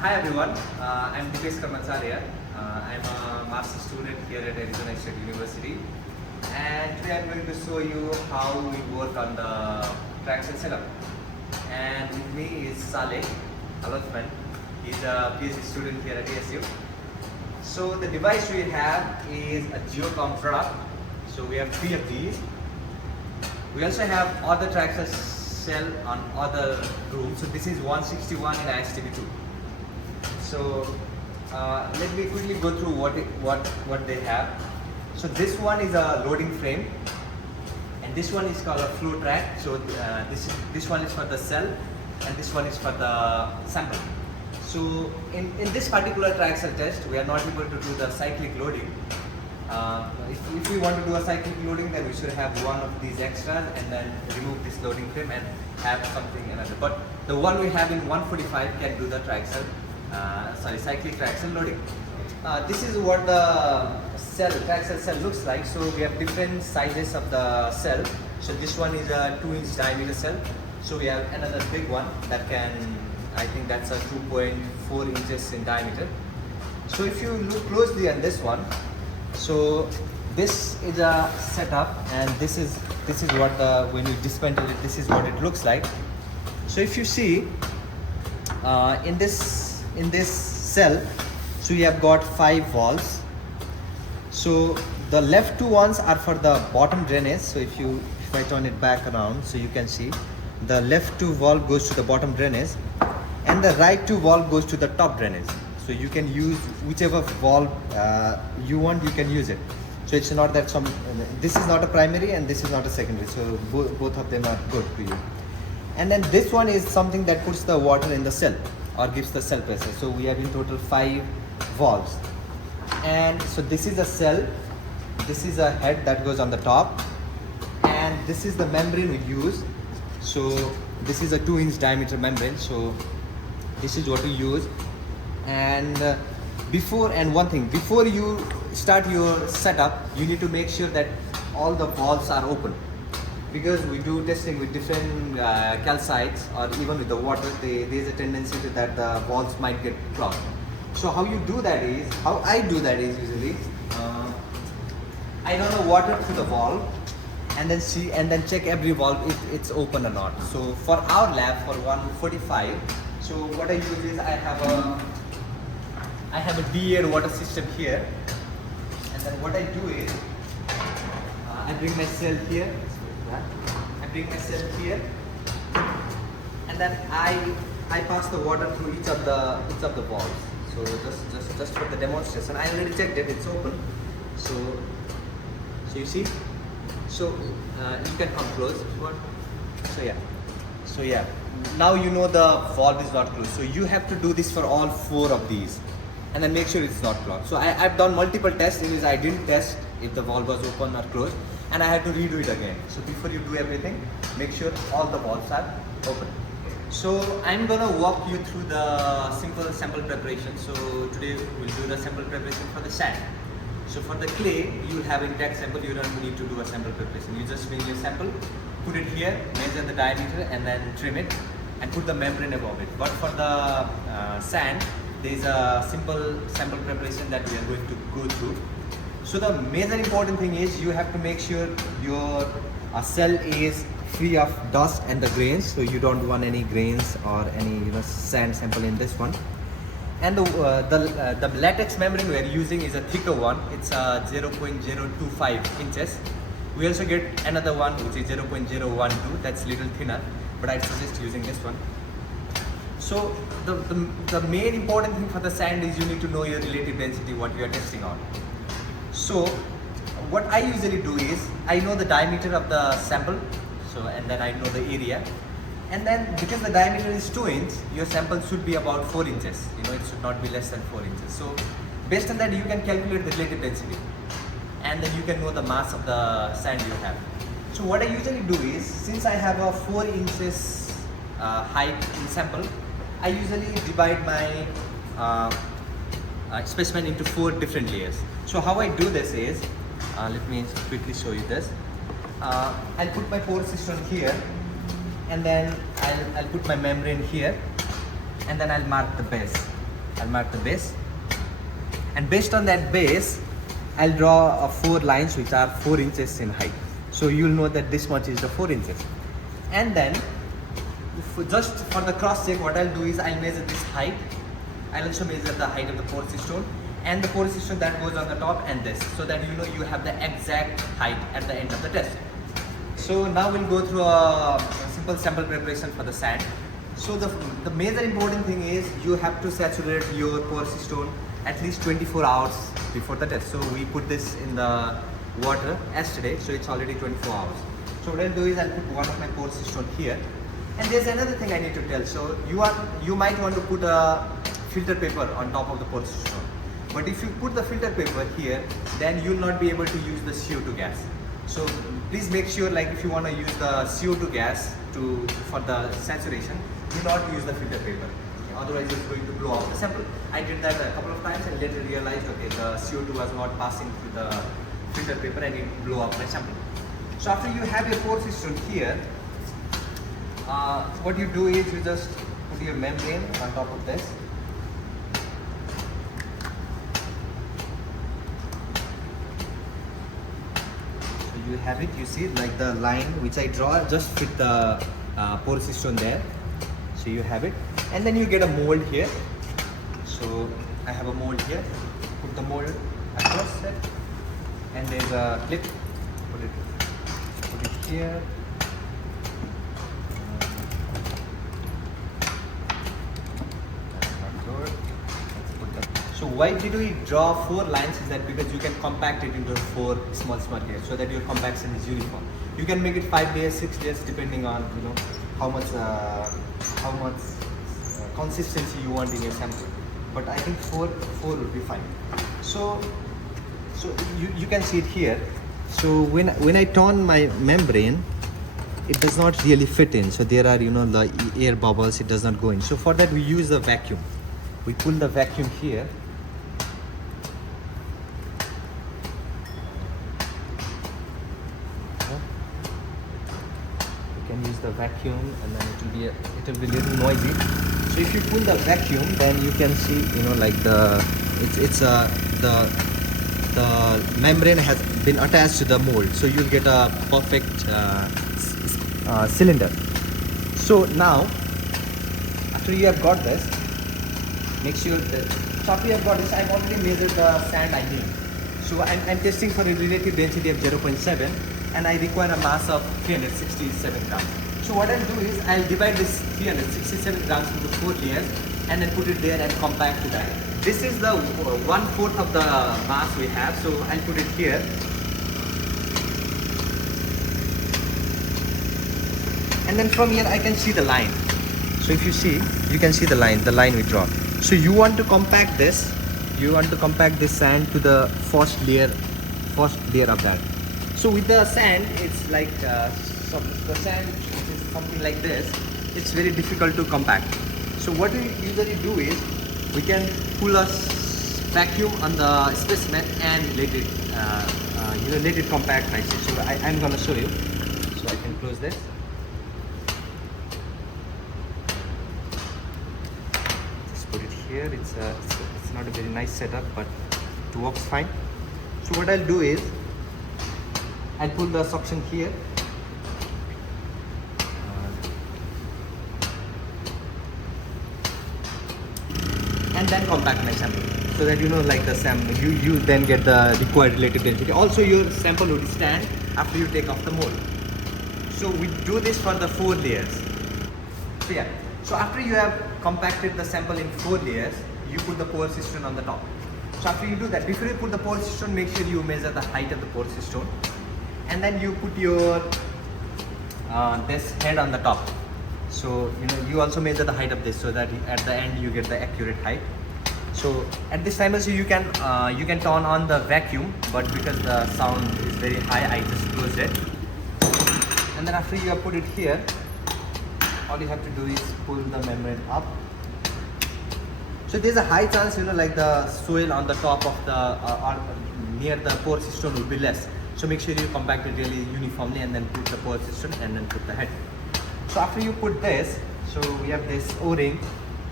Hi everyone, I'm Dipesh Karmacharya. I'm a master's student here at Arizona State University, and today I'm going to show you how we work on the Triaxial setup. And with me is Saleh, Alotman. He's a PhD student here at ASU. So the device we have is a Geocomp product. So we have 3 of these. We also have other Triaxial cell on other rooms. So this is 161 in ISTB2. So let me quickly go through what they have. So this one is a loading frame, and this one is called a Flowtrack. So this one is for the cell, and this one is for the sample. So in this particular Triaxial test, we are not able to do the cyclic loading. If we want to do a cyclic loading, then we should have one of these extras and then remove this loading frame and have something another. But the one we have in 145 can do the cyclic Triaxial loading. This is what the Triaxial cell looks like. So we have different sizes of the cell. So this one is a 2-inch diameter cell. So we have another big one that can, I think that's a 2.4 inches in diameter. So if you look closely at this one, so this is a setup, and this is what when you dismantle it, this is what it looks like. So if you see in this cell, so you have got 5 valves. So the left 2 ones are for the bottom drainage. So if I turn it back around, so you can see the left 2 valve goes to the bottom drainage, and the right 2 valve goes to the top drainage. So you can use whichever valve you want, you can use it. So it's not that this is not a primary and this is not a secondary. So both of them are good to you. And then this one is something that puts the water in the cell or gives the cell pressure. So we have in total 5 valves. And so this is a cell. This is a head that goes on the top. And this is the membrane we use. So this is a 2-inch diameter membrane. So this is what we use. And before you start your setup, you need to make sure that all the valves are open, because we do testing with different calcites or even with the water. There's a tendency that the valves might get clogged. So how I do that is usually I run the water through the valve and then check every valve if it's open or not. So for our lab, for 145, so what I use is I have a de-air water system here, and then what I do is I bring my cell here, and then I pass the water through each of the valves. So just for the demonstration, I already checked it; it's open. So you see, so you can come close if you want. So yeah. Now you know the valve is not closed. So you have to do this for all 4 of these, and then make sure it's not clogged. So I've done multiple tests. In which I didn't test if the valve was open or closed, and I had to redo it again. So before you do everything, make sure all the valves are open. So I'm gonna walk you through the simple sample preparation. So today we'll do the sample preparation for the sand. So for the clay, you'll have intact sample. You don't need to do a sample preparation. You just bring your sample, put it here, measure the diameter, and then trim it and put the membrane above it. But for the sand, there is a simple sample preparation that we are going to go through. So the major important thing is you have to make sure your cell is free of dust and the grains. So you don't want any grains or any sand sample in this one. And the latex membrane we are using is a thicker one. It's 0.025 inches. We also get another one which is 0.012. That's a little thinner, but I suggest using this one. So the main important thing for the sand is you need to know your relative density, what you are testing on. So what I usually do is I know the diameter of the sample, and then I know the area. And then because the diameter is 2 inches, your sample should be about 4 inches. It should not be less than 4 inches. So based on that, you can calculate the relative density, and then you can know the mass of the sand you have. So what I usually do is, since I have a 4 inches height in sample, I usually divide my specimen into 4 different layers. So how I do this is, let me quickly show you this. I'll put my pore cistern here, and then I'll put my membrane here, and then I'll mark the base. I'll mark the base, and based on that base I'll draw 4 lines which are 4 inches in height. So you'll know that this much is the 4 inches. And then just for the cross check, what I'll do is I'll measure this height. I'll also measure the height of the porous stone and the porous stone that goes on the top and this, so that you know you have the exact height at the end of the test. So now we'll go through a simple sample preparation for the sand. So the major important thing is you have to saturate your porous stone at least 24 hours before the test. So we put this in the water yesterday, so it's already 24 hours. So what I'll do is I'll put one of my porous stone here. And there's another thing I need to tell. So you might want to put a filter paper on top of the porous stone. But if you put the filter paper here, then you'll not be able to use the CO2 gas. So please make sure, like if you want to use the CO2 gas for the saturation, do not use the filter paper. Otherwise it's going to blow off the sample. I did that a couple of times and later realized, okay, the CO2 was not passing through the filter paper and it blew up my sample. So after you have your porous stone here, what you do is you just put your membrane on top of this. So you have it, you see like the line which I draw just fit the porous stone there. So you have it, and then you get a mold here. So I have a mold here. Put the mold across it, and there's a clip. Put it here. So why did we draw 4 lines is that because you can compact it into 4 small layers so that your compaction is uniform. You can make it 5 layers, 6 layers depending on how much consistency you want in your sample. But I think 4 would be fine. So you can see it here. So when I turn my membrane, it does not really fit in. So there are the air bubbles, it does not go in. So for that we use the vacuum. We pull the vacuum here. Use the vacuum, and then it will be a little noisy. So if you pull the vacuum, then you can see like the membrane has been attached to the mold, so you'll get a perfect cylinder. So now after you have got this, make sure that after you have got this, I've already measured the sand I need. So I'm testing for a relative density of 0.7 and I require a mass of 367 grams. So what I'll do is I'll divide this 367 grams into 4 layers and then put it there and compact to that. This is the 1/4 of the mass we have, so I'll put it here. And then from here I can see the line. So if you see, you can see the line we draw. So you want to compact this, sand to the first layer of that. So with the sand, it's like the sand is something like this. It's very difficult to compact. So what we usually do is we can pull a vacuum on the specimen and let it compact nicely. So I'm gonna show you. So I can close this. Just put it here. It's not a very nice setup, but it works fine. So what I'll do is I'll pull the suction here. And then compact my sample, so that like the sample, you then get the required relative density. Also your sample would stand after you take off the mold. So we do this for the 4 layers. So yeah, so after you have compacted the sample in 4 layers, you put the porous stone on the top. So after you do that, before you put the porous stone, make sure you measure the height of the porous stone. And then you put your this head on the top. So you also measure the height of this, so that at the end you get the accurate height. So at this time also you can turn on the vacuum, but because the sound is very high, I just closed it. And then after you have put it here, all you have to do is pull the membrane up. So there's a high chance like the soil on the top of the or near the porous stone will be less. So make sure you compact it really uniformly and then put the porous stone and then put the head. So after you put this, so we have this O-ring.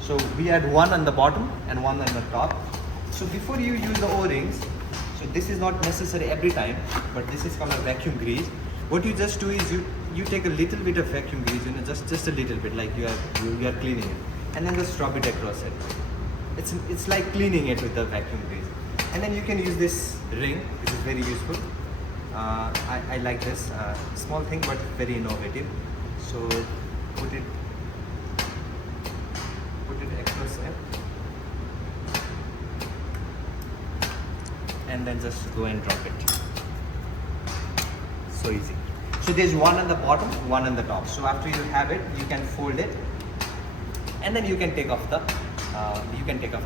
So we had one on the bottom and one on the top. So before you use the O-rings, so this is not necessary every time, but this is called a vacuum grease. What you just do is you take a little bit of vacuum grease, just a little bit, like you are cleaning it, and then just rub it across it. It's like cleaning it with the vacuum grease. And then you can use this ring. This is very useful. I like this small thing, but very innovative. So put it across it, and then just go and drop it. So easy. So there's one on the bottom, one on the top. So after you have it, you can fold it, and then you can take off the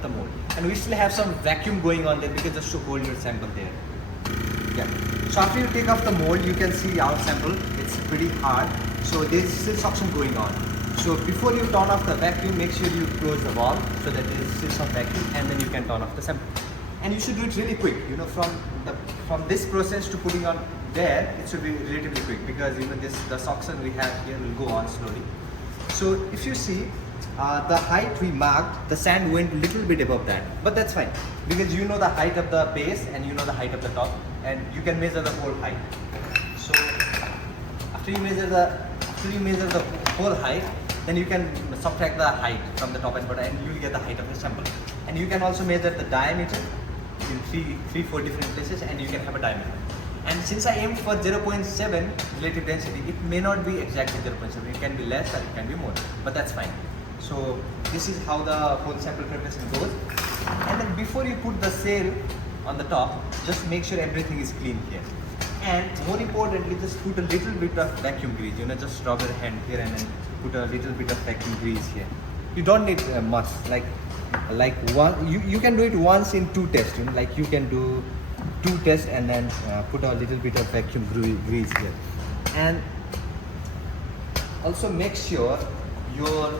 mold. And we still have some vacuum going on there because just to hold your sample there. Yeah. So after you take off the mold, you can see our sample. It's pretty hard. So there's still suction going on. So before you turn off the vacuum, make sure you close the valve so that there is still some vacuum, and then you can turn off the sample. And you should do it really quick. You know, from this process to putting on there, it should be relatively quick because the suction we have here will go on slowly. So if you see the height we marked, the sand went a little bit above that, but that's fine because you know the height of the base and you know the height of the top, and you can measure the whole height. So after you measure the whole height, then you can subtract the height from the top and bottom, and you will get the height of the sample. And you can also measure the diameter in 3-4 different places, and you can have a diameter. And since I aimed for 0.7 relative density, it may not be exactly 0.7. It can be less or it can be more, but that's fine. So this is how the whole sample preparation goes. And then before you put the sail on the top, just make sure everything is clean here. And more importantly, just put a little bit of vacuum grease. Just rub your hand here and then put a little bit of vacuum grease here. You don't need much. Like one, you can do it once in 2 tests. Like you can do 2 tests and then put a little bit of vacuum grease here. And also make sure your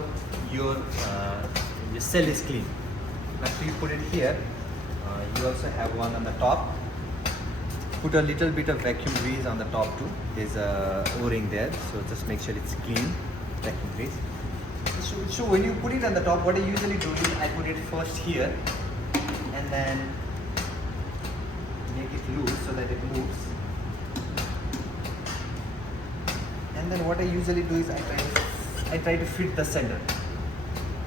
cell is clean. After you put it here, you also have one on the top. Put a little bit of vacuum grease on the top too. There's a O-ring there, so just make sure it's clean, vacuum grease. So when you put it on the top, what I usually do is I put it first here and then make it loose so that it moves. And then what I usually do is I try to fit the center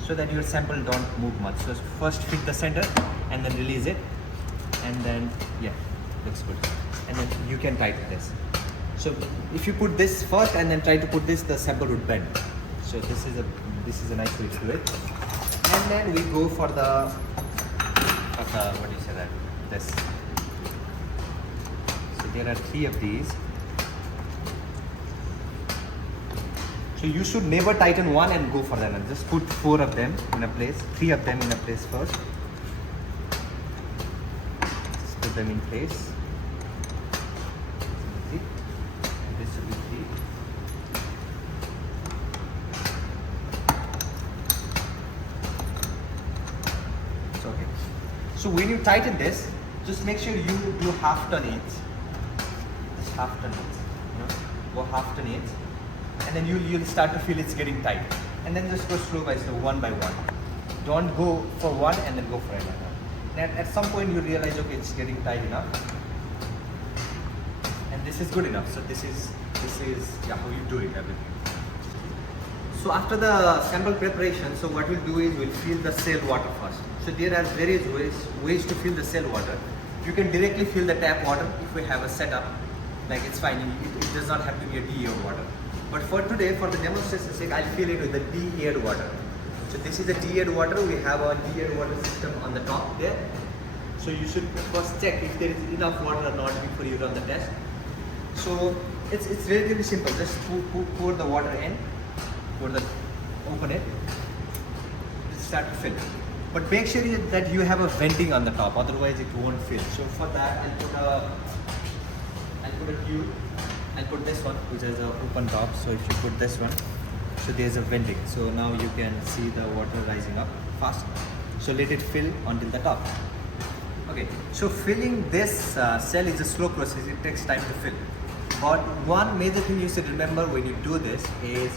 so that your sample don't move much. So first fit the center and then release it, and then yeah, looks good. And then you can tighten this. So if you put this first and then try to put this, the sample would bend. So this is a nice way to do it. And then we go for the what do you say that? This. So there are 3 of these. So you should never tighten one and go for the other. Just put 4 of them in a place, 3 of them in a place first. Just put them in place. This should be 3. So okay. So when you tighten this, just make sure you do half turn each. Just half turn each. Go half turn each. And then you'll start to feel it's getting tight. And then just go slow by slow, one by one. Don't go for one and then go for another. Then at some point you realize, okay, it's getting tight enough. And this is good enough. So this is how you do it, everything. So after the sample preparation, so what we'll do is we'll fill the cell water first. So there are various ways to fill the cell water. You can directly fill the tap water if we have a setup. Like it's fine, it does not have to be a de-aired water. But for today, for the demonstration sake, I'll fill it with the de-aired water. So this is a de-aired water. We have a de-aired water system on the top there. So you should first check if there is enough water or not before you run the test. So it's relatively simple. Just pour the water in, open it, just start to fill. But make sure that you have a venting on the top, otherwise it won't fill. So for that, I'll put a tube. I'll put this one, which has an open top. So if you put this one, so there's a venting. So now you can see the water rising up fast. So let it fill until the top. Okay, so filling this cell is a slow process. It takes time to fill. But one major thing you should remember when you do this is,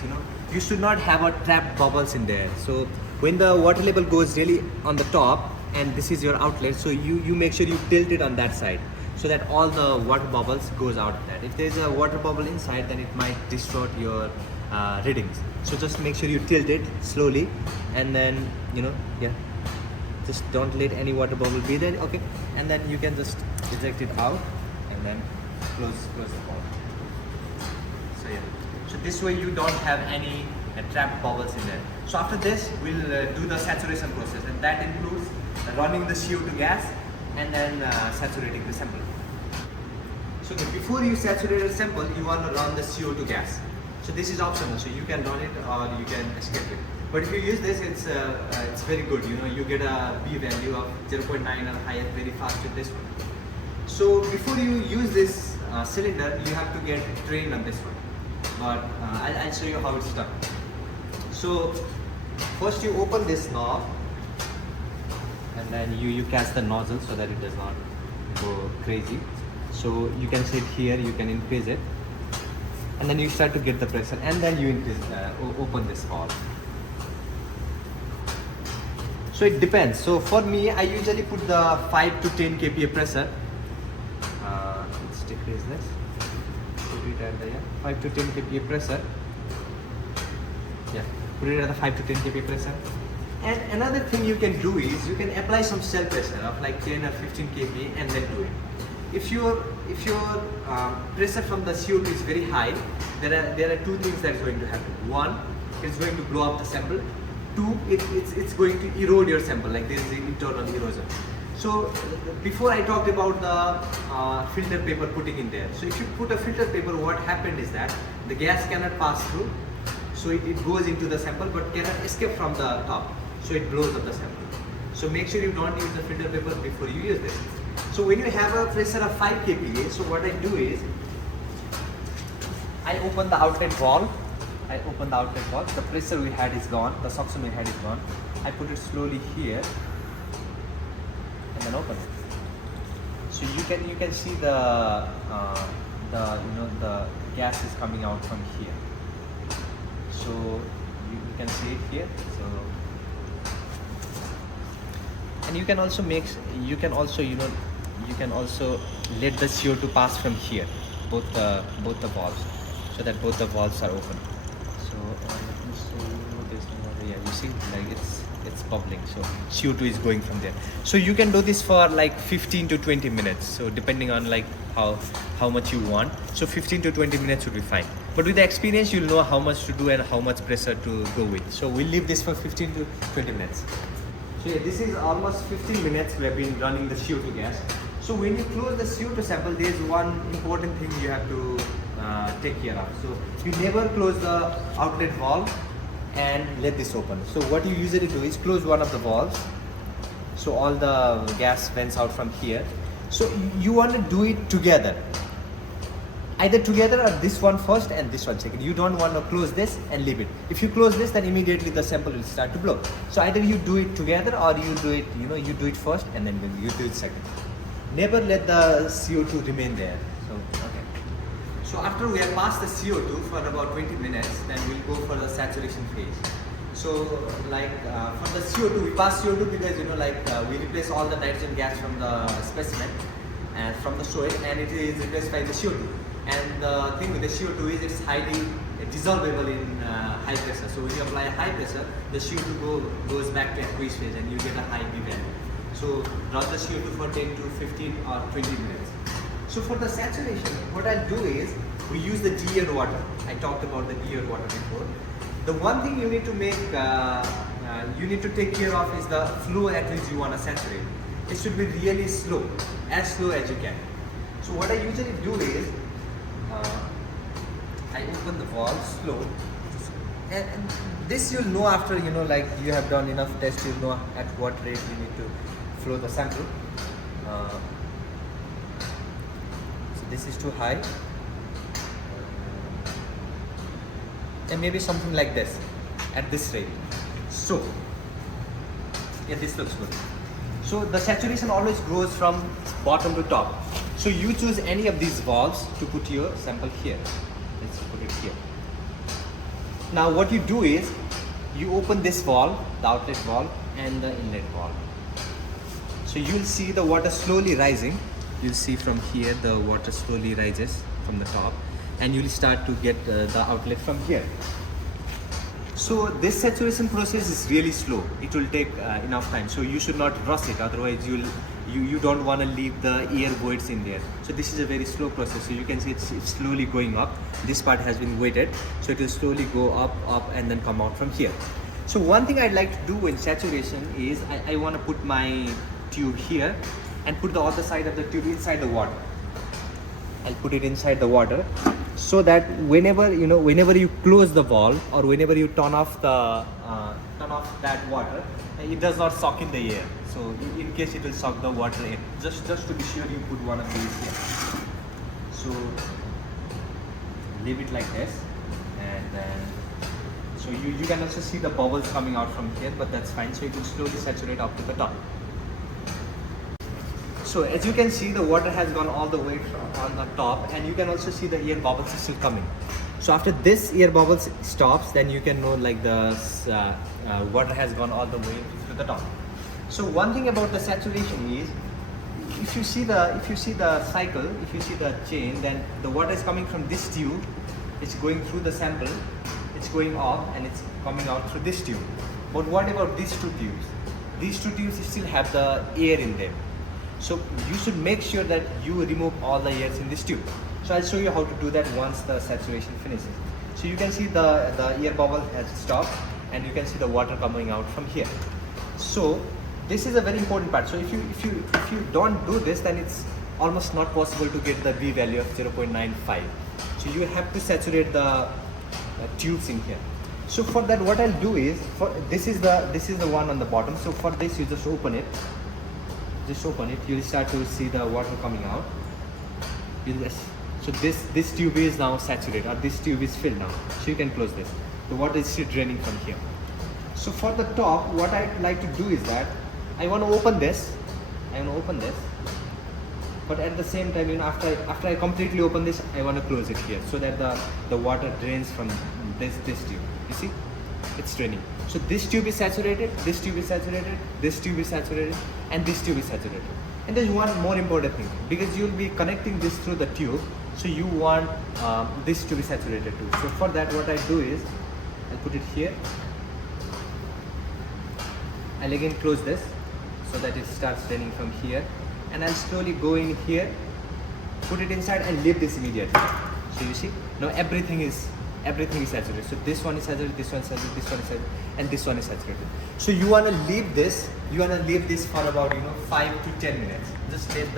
you should not have a trapped bubbles in there. So when the water level goes really on the top and this is your outlet, so you make sure you tilt it on that side so that all the water bubbles goes out of that. If there's a water bubble inside, then it might distort your readings. So just make sure you tilt it slowly, and then just don't let any water bubble be there. Okay, and then you can just eject it out and then close the valve. So so this way you don't have any trapped bubbles in there. So after this we'll do the saturation process, and that includes running the CO2 gas and then saturating the sample. So before you saturate a sample, you want to run the CO2 gas. So this is optional, so you can run it or you can escape it. But if you use this, it's very good. You get a B value of 0.9 or higher very fast with this one. So before you use this cylinder, you have to get trained on this one. But I'll show you how it's done. So first you open this knob, and then you catch the nozzle so that it does not go crazy. So you can sit here, you can increase it, and then you start to get the pressure, and then you open this valve. So it depends. So for me, I usually put the 5 to 10 kPa pressure. Let's decrease this. Put it at the 5 to 10 kPa pressure. Yeah, put it at the 5 to 10 kPa pressure. And another thing you can do is you can apply some cell pressure of like 10 or 15 kPa and then do it. If your pressure from the CO2 is very high, there are two things that's going to happen. One, it's going to blow up the sample. Two, it's going to erode your sample, like there is an internal erosion. So before I talked about the filter paper putting in there. So if you put a filter paper, what happened is that the gas cannot pass through, so it goes into the sample but cannot escape from the top, so it blows up the sample. So make sure you don't use the filter paper before you use this. So when you have a pressure of 5 kPa, so what I do is I open the outlet valve. The pressure we had is gone. The suction we had is gone. I put it slowly here and then open it. So you can see the gas is coming out from here. So you can see it here. So and you can also let the CO2 pass from here, both the valves, so that both the valves are open. So let me show you this one. Yeah, you see, like it's bubbling, so CO2 is going from there. So you can do this for like 15 to 20 minutes. So depending on like how much you want. So 15 to 20 minutes would be fine. But with the experience, you'll know how much to do and how much pressure to go with. So we'll leave this for 15 to 20 minutes. So yeah, this is almost 15 minutes we have been running the CO2 gas. So when you close the CO2 sample, there is one important thing you have to take care of. So you never close the outlet valve and let this open. So what you usually do is close one of the valves, so all the gas vents out from here. So you want to do it together, either together or this one first and this one second. You don't want to close this and leave it. If you close this, then immediately the sample will start to blow. So either you do it together or you do it, you do it first and then you do it second. Never let the CO2 remain there. So okay. So after we have passed the CO2 for about 20 minutes, then we'll go for the saturation phase. So like for the CO2, we pass CO2 because we replace all the nitrogen gas from the specimen and from the soil, and it is replaced by the CO2. And the thing with the CO2 is it's highly dissolvable in high pressure. So when you apply high pressure, the CO2 goes back to aqueous phase and you get a high B value. So run the CO2 for 10 to 15 or 20 minutes. So for the saturation, what I'll do is we use the de-air water. I talked about the de-air water before. The one thing you need to you need to take care of is the flow at which you want to saturate. It should be really slow as you can. So what I usually do is I open the valve slow, and this you'll know after you have done enough tests. You'll know at what rate you need to flow the sample. So this is too high, and maybe something like this at this rate. So yeah, this looks good. So the saturation always goes from bottom to top. So you choose any of these valves to put your sample here. Let's put it here. Now what you do is, you open this valve, the outlet valve and the inlet valve. So you'll see the water slowly rising. You'll see from here the water slowly rises from the top, and you'll start to get the outlet from here. So this saturation process is really slow. It will take enough time. So you should not rush it. Otherwise you don't want to leave the air voids in there. So this is a very slow process. So you can see it's slowly going up. This part has been weighted. So it will slowly go up and then come out from here. So one thing I'd like to do in saturation is I want to put my tube here and put the other side of the tube inside the water. I'll put it inside the water, so that whenever you close the valve or whenever you turn off that water, it does not suck in the air. So in case it will suck the water in, just to be sure, you put one of these here. So leave it like this, and then so you can also see the bubbles coming out from here, but that's fine. So it will slowly saturate up to the top. So as you can see, the water has gone all the way on the top, and you can also see the air bubbles are still coming. So after this air bubbles stops, then you can know like the water has gone all the way to the top. So one thing about the saturation is, if you see the cycle, if you see the chain, then the water is coming from this tube, it's going through the sample, it's going up and it's coming out through this tube. But what about these two tubes? These two tubes still have the air in them. So you should make sure that you remove all the airs in this tube. So I'll show you how to do that once the saturation finishes. So you can see the air bubble has stopped, and you can see the water coming out from here. So this is a very important part. So if you don't do this, then it's almost not possible to get the V value of 0.95. So you have to saturate the tubes in here. So for that, what I'll do is, this is the one on the bottom. So for this, you just open it. Just open it, you'll start to see the water coming out. So this tube is now saturated, or this tube is filled now. So you can close this. The water is still draining from here. So for the top, what I'd like to do is that I want to open this. But at the same time, after I completely open this, I want to close it here, so that the water drains from this tube. You see, it's draining. So this tube is saturated, this tube is saturated, this tube is saturated, and this tube is saturated. And there's one more important thing, because you'll be connecting this through the tube, so you want this to be saturated too. So for that, what I do is, I'll put it here. I'll again close this, so that it starts draining from here. And I'll slowly go in here, put it inside, and leave this immediately. So you see, now everything is saturated. So this one is saturated, this one is saturated, this one is saturated, and this one is saturated. So you want to leave this. You want to leave this for about 5 to 10 minutes. Just let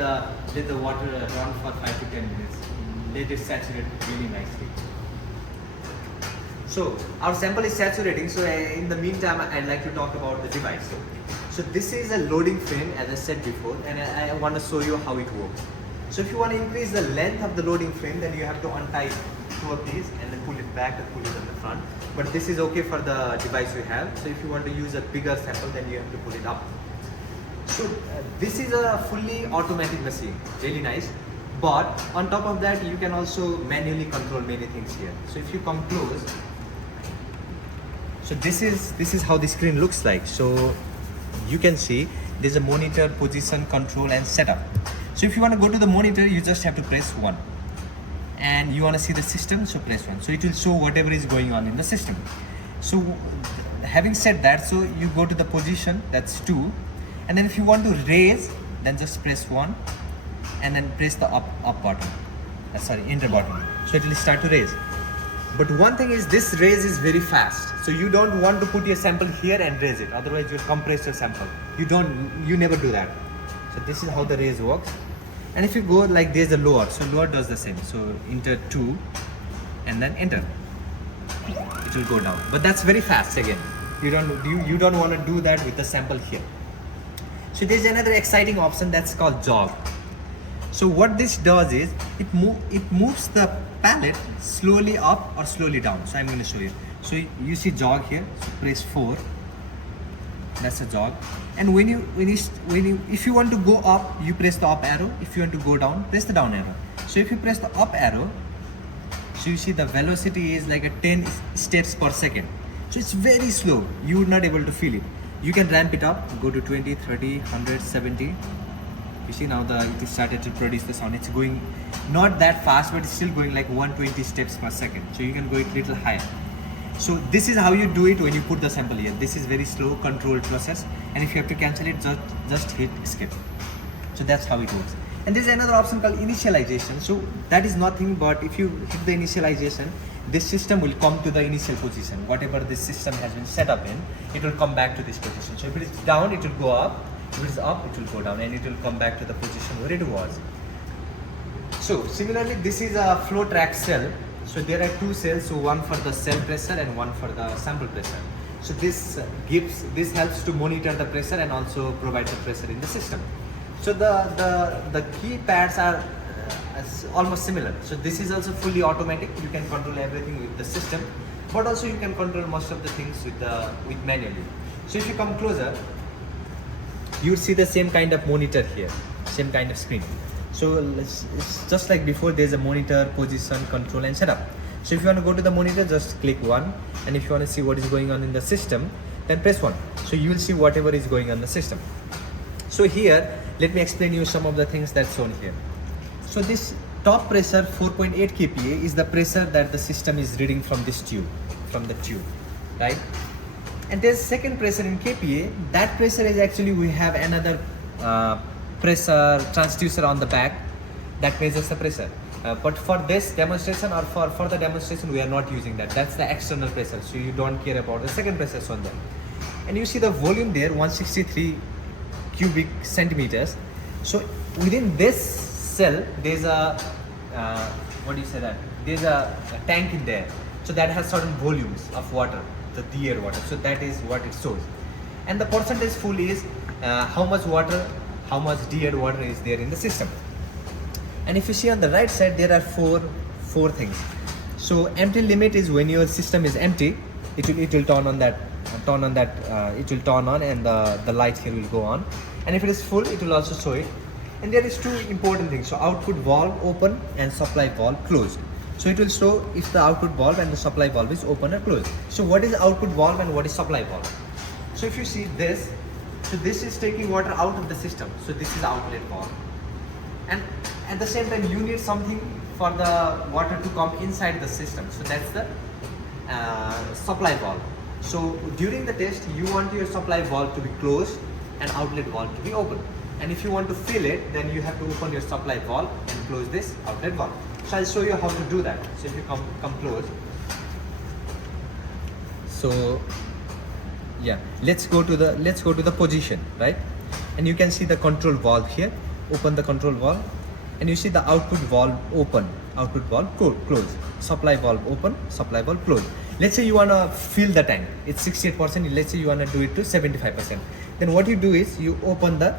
the water run for 5 to 10 minutes. Let it saturate really nicely. So our sample is saturating. So in the meantime, I'd like to talk about the device. So this is a loading frame, as I said before, and I want to show you how it works. So if you want to increase the length of the loading frame, then you have to untie two of these and then pull it back and pull it on the front. But this is okay for the device you have. So if you want to use a bigger sample, then you have to pull it up. So this is a fully automatic machine, really nice. But on top of that, you can also manually control many things here. So if you come close, so this is how the screen looks like. So you can see there's a monitor, position, control, and setup. So if you want to go to the monitor, you just have to press 1. And you want to see the system, so press 1. So it will show whatever is going on in the system. So having said that, so you go to the position, that's 2. And then if you want to raise, then just press 1 and then press the up button. Enter button. So it will start to raise. But one thing is, this raise is very fast. So you don't want to put your sample here and raise it. Otherwise you'll compress your sample. You never do that. So this is how the raise works. And if you go like there's a lower, so lower does the same. So enter 2 and then enter. It will go down. But that's very fast again. You don't want to do that with the sample here. So there's another exciting option that's called jog. So what this does is it moves the pallet slowly up or slowly down. So I'm going to show you. So you see jog here. So press 4. That's a jog. And if you want to go up, you press the up arrow. If you want to go down, press the down arrow. So if you press the up arrow, So you see the velocity is like a 10 steps per second. So it's very slow. You would not able to feel it. You can ramp it up, go to 20, 30, 100, 70. You see now it started to produce the sound. It's going not that fast, but it's still going like 120 steps per second. So you can go it little higher. So this is how you do it when you put the sample here. This is very slow, controlled process. And if you have to cancel it, just hit escape. So that's how it works. And there's another option called initialization. So that is nothing but if you hit the initialization, this system will come to the initial position. Whatever this system has been set up in, it will come back to this position. So if it is down, it will go up. If it is up, it will go down, and it will come back to the position where it was. So similarly, this is a Flowtrack-II. So there are two cells, so one for the cell pressure and one for the sample pressure. So this helps to monitor the pressure and also provide the pressure in the system. So the key pads are almost similar. So this is also fully automatic. You can control everything with the system, but also you can control most of the things with manually. So if you come closer, you see the same kind of monitor here, same kind of screen. So it's just like before, there's a monitor, position, control and setup. So if you want to go to the monitor, just click 1, and if you want to see what is going on in the system, then press 1. So you will see whatever is going on in the system. So here, let me explain you some of the things that's shown here. So this top pressure 4.8 kPa is the pressure that the system is reading from this tube, right? And there's second pressure in kPa. That pressure is actually, we have another pressure transducer on the back that measures the pressure. But for this demonstration or for the demonstration, we are not using that. That's the external pressure. So you don't care about the second pressure on there. And you see the volume there, 163 cubic centimeters. So within this cell, there's a there's a tank in there. So that has certain volumes of water, the de-air water. So that is what it shows. And the percentage full is how much de-air water is there in the system. And if you see on the right side, there are four things. So empty limit is when your system is empty, it will turn on, and the light here will go on. And if it is full, it will also show it. And there is two important things. So output valve open and supply valve closed. So it will show if the output valve and the supply valve is open or closed. So what is output valve and what is supply valve? So if you see this, so this is taking water out of the system. So this is outlet valve. And at the same time, you need something for the water to come inside the system. So that's the supply valve. So during the test, you want your supply valve to be closed and outlet valve to be open. And if you want to fill it, then you have to open your supply valve and close this outlet valve. So I'll show you how to do that. So if you come close. So yeah, let's go to the position, right? And you can see the control valve here. Open the control valve, and you see the output valve open, output valve close, supply valve open, supply valve close. Let's say you want to fill the tank, it's 68%. Let's say you want to do it to 75%. Then what you do is you open the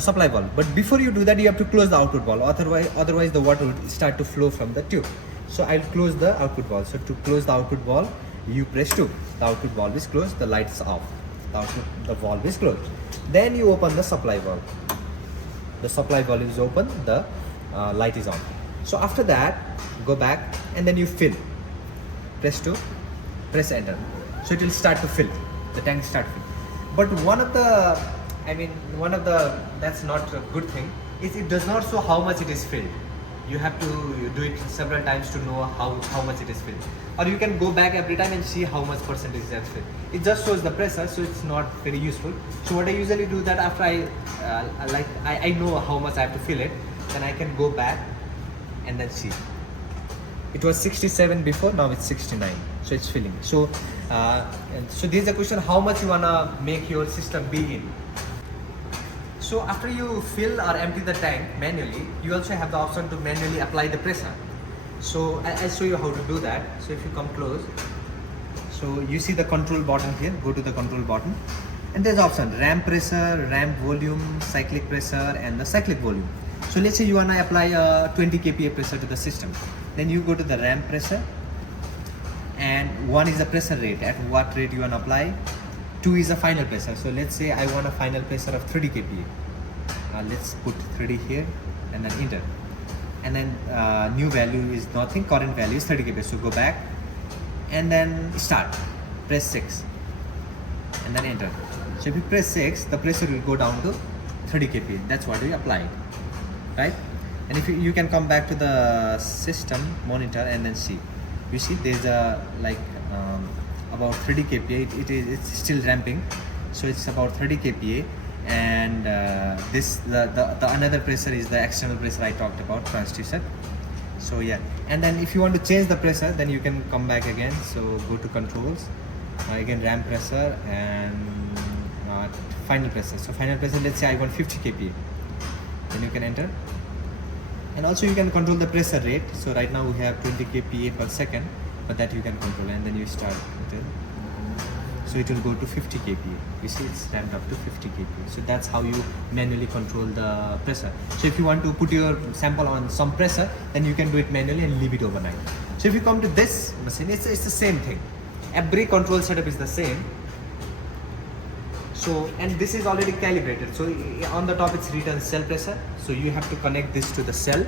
supply valve, but before you do that, you have to close the output valve. Otherwise the water will start to flow from the tube. So I'll close the output valve. So to close the output valve, you press 2. The output valve is closed, the light is off. The valve is closed. Then you open the supply valve. The supply valve is open, the light is on. So after that, go back and then you fill. Press 2, press enter. So it will start to fill. The tank start to fill. But one of the that's not a good thing is it does not show how much it is filled. You have to do it several times to know how much it is filled. Or you can go back every time and see how much percentage is filled. It just shows the pressure, so it's not very useful. So what I usually do that after I know how much I have to fill it, then I can go back and then see. It was 67 before, now it's 69. So it's filling. So so there's a question, how much you wanna make your system be in. So after you fill or empty the tank manually, you also have the option to manually apply the pressure. So I'll show you how to do that. So if you come close, so you see the control button here, go to the control button, and there's option ramp pressure, ramp volume, cyclic pressure, and the cyclic volume. So let's say you want to apply a 20 kPa pressure to the system. Then you go to the ramp pressure, and 1 is the pressure rate, at what rate you want to apply. 2 is the final pressure. So let's say I want a final pressure of 30 kPa. Let's put 30 here and then enter. and then new value is nothing, current value is 30 kPa. So go back and then start, press 6 and then enter. So if you press 6, the pressure will go down to 30 kPa. That's what we applied, right? And if you can come back to the system monitor and then see, you see there's a like about 30 kPa. It's still ramping, so it's about 30 kPa. And this the another pressure is the external pressure I talked about, transducer. So yeah, and then if you want to change the pressure, then you can come back again. So go to controls, again ramp pressure and final pressure. So final pressure, let's say I want 50 kPa, then you can enter. And also you can control the pressure rate. So right now we have 20 kPa per second, but that you can control, and then you start it. So it will go to 50 kPa. You see it's ramped up to 50 kPa. So that's how you manually control the pressure. So if you want to put your sample on some pressure, then you can do it manually and leave it overnight. So if you come to this machine, it's the same thing. Every control setup is the same. So, and this is already calibrated. So on the top it's written cell pressure. So you have to connect this to the cell.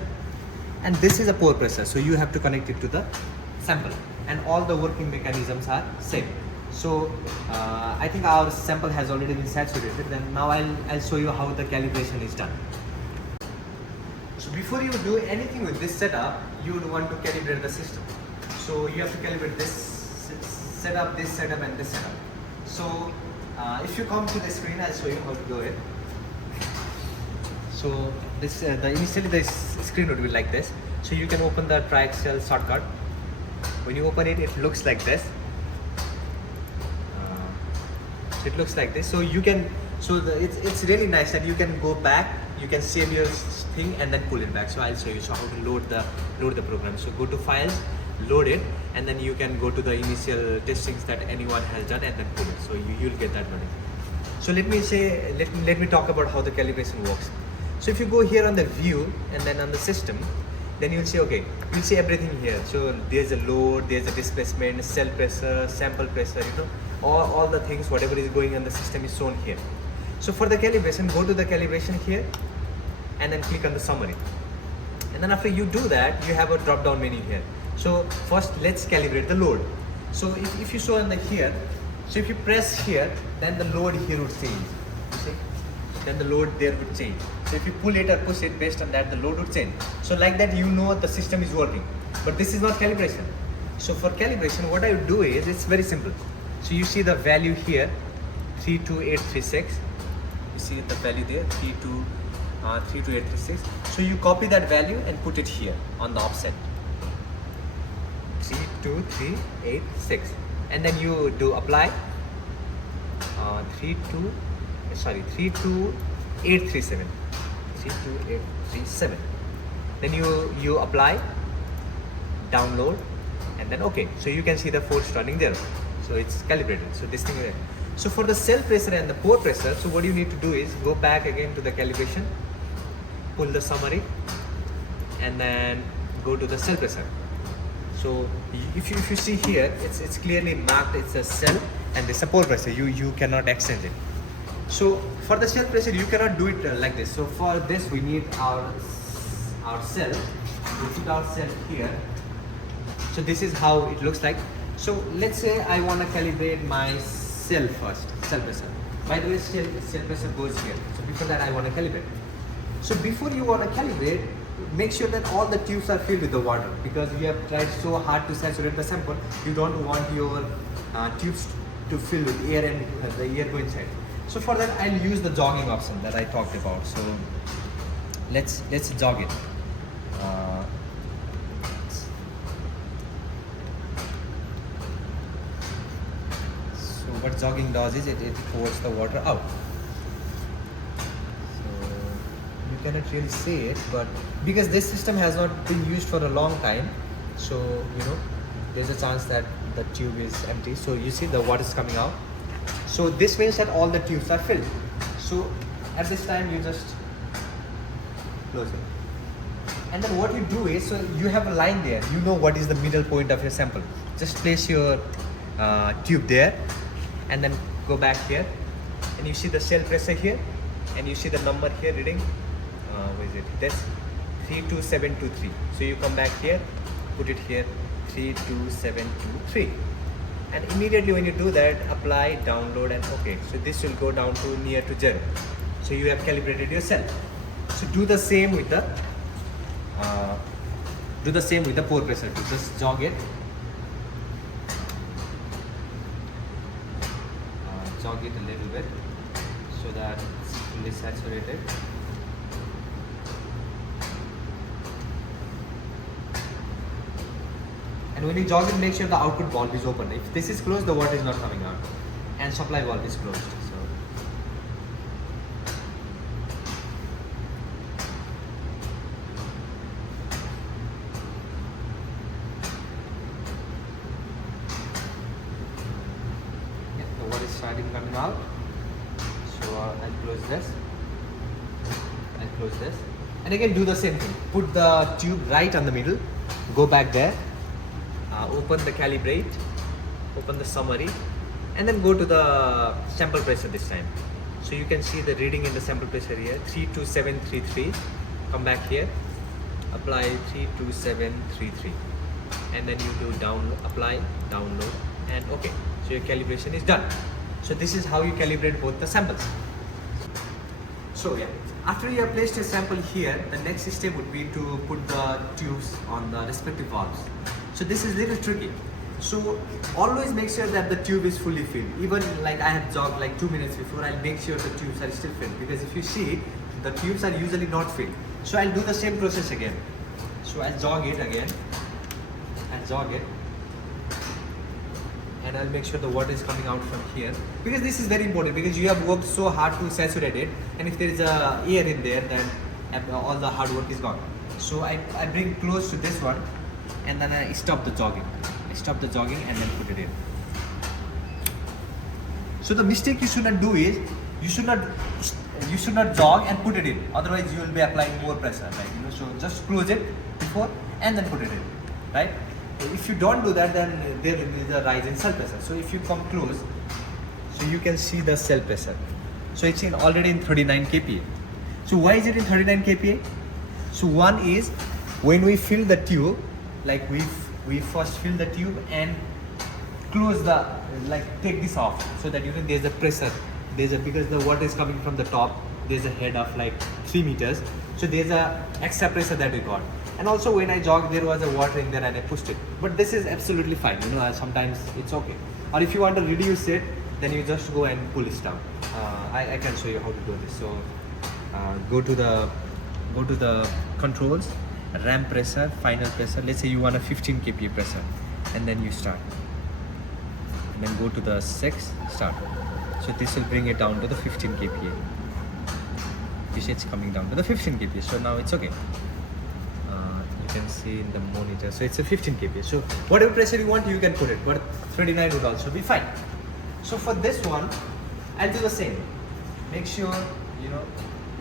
And this is a pore pressure. So you have to connect it to the sample. And all the working mechanisms are same. So I think our sample has already been saturated. Then now I'll show you how the calibration is done. So before you do anything with this setup, you would want to calibrate the system. So you have to calibrate this setup, this setup, and this setup. So if you come to the screen, I'll show you how to do it. So this initially the screen would be like this. So you can open the Triaxial shortcut. When you open it, it looks like this. So it looks like this. So you can, it's really nice that you can go back, you can save your thing and then pull it back. So I'll show you how to load the program. So go to files, load it, and then you can go to the initial testings that anyone has done and then pull it. So you'll get that money. So let me talk about how the calibration works. So if you go here on the view and then on the system, then you'll see, okay, you'll see everything here. So there's a load, there's a displacement, cell pressure, sample pressure, all the things, whatever is going on the system is shown here. So for the calibration, go to the calibration here and then click on the summary. And then after you do that, you have a drop down menu here. So first let's calibrate the load. So if you show on the here, so if you press here, then the load here would change. You see? Then the load there would change. So if you pull it or push it, based on that the load would change. So like that you know the system is working. But this is not calibration. So for calibration, what I would do is, it's very simple. So you see the value here, 32836. You see the value there, 32836. So you copy that value and put it here on the offset. 32386. And then you do apply 32837. 32837. Then you apply, download, and then okay. So you can see the force running there. So it's calibrated. So this thing is there. So for the cell pressure and the pore pressure, so what you need to do is go back again to the calibration, pull the summary, and then go to the cell pressure. So if you see here, it's clearly marked, it's a cell and this is a pore pressure. You cannot exchange it. So for the cell pressure, you cannot do it like this. So for this, we need our cell. We put our cell here. So this is how it looks like. So let's say I want to calibrate my cell first, cell pressure. By the way, cell pressure goes here. So before that, I want to calibrate. So before you want to calibrate, make sure that all the tubes are filled with the water, because you have tried so hard to saturate the sample. You don't want your tubes to fill with air and the air go inside. So for that, I'll use the jogging option that I talked about. So let's jog it. So what jogging does is it pours the water out. So you cannot really see it, but because this system has not been used for a long time, so there's a chance that the tube is empty. So you see the water is coming out. So this means that all the tubes are filled. So at this time you just close it. And then what you do is, so you have a line there, you know what is the middle point of your sample. Just place your tube there and then go back here, and you see the cell pressure here, and you see the number here reading, what is it, this 32723. So you come back here, put it here, 32723. And immediately when you do that, apply, download, and OK. So this will go down to near to 0. So you have calibrated yourself. So do the same with the pore pressure. Just jog it. Jog it a little bit so that it's fully saturated. And when you jog it, make sure the output valve is open. If this is closed, the water is not coming out. And supply valve is closed. So yeah, the water is starting coming out. So I'll close this. I'll close this. And again, do the same thing. Put the tube right on the middle. Go back there. Open the calibrate, open the summary, and then go to the sample pressure this time. So you can see the reading in the sample pressure here, 32733. Come back here, apply 32733, and then you do apply, download, and OK. So your calibration is done. So this is how you calibrate both the samples. So yeah, after you have placed your sample here, the next step would be to put the tubes on the respective valves. So this is a little tricky. So always make sure that the tube is fully filled. Even like I have jogged like 2 minutes before, I'll make sure the tubes are still filled, because if you see, the tubes are usually not filled. So I'll do the same process again. So I'll jog it again. I'll jog it. And I'll make sure the water is coming out from here, because this is very important, because you have worked so hard to saturate it, and if there is a air in there, then all the hard work is gone. So I bring close to this one, and then I stop the jogging. I stop the jogging and then put it in. So the mistake you should not do is you should not jog and put it in. Otherwise you will be applying more pressure, right? So just close it before and then put it in, right? If you don't do that, then there is a rise in cell pressure. So if you come close, so you can see the cell pressure. So it's already in 39 kPa. So why is it in 39 kPa? So one is when we fill the tube, like we first fill the tube and close the, take this off, so that there's a pressure, because the water is coming from the top, there's a head of like 3 meters, so there's a extra pressure that we got. And also when I jogged, there was a water in there and I pushed it, but this is absolutely fine, sometimes it's okay. Or if you want to reduce it, then you just go and pull it down. I can show you how to do this. So go to the controls, ramp pressure, final pressure. Let's say you want a 15 kPa pressure, and then you start, and then go to the 6, start. So this will bring it down to the 15 kPa. You see it's coming down to the 15 kPa. So now it's okay. You can see in the monitor. So it's a 15 kPa. So whatever pressure you want, you can put it. But 39 would also be fine. So for this one, I'll do the same. Make sure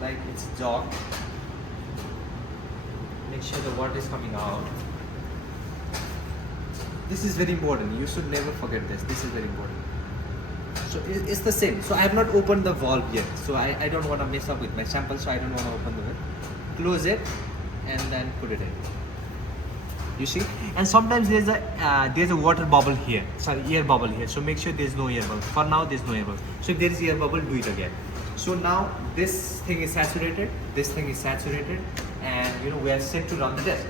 like it's jogged. Make sure the water is coming out. This is very important. You should never forget this. This is very important. So it's the same. So I have not opened the valve yet. So I don't want to mess up with my sample. So I don't want to open the valve. Close it and then put it in. You see? And sometimes there's a water bubble here. Sorry, air bubble here. So make sure there's no air bubble. For now, there's no air bubble. So if there is air bubble, do it again. So now this thing is saturated. This thing is saturated. And we are set to run the test.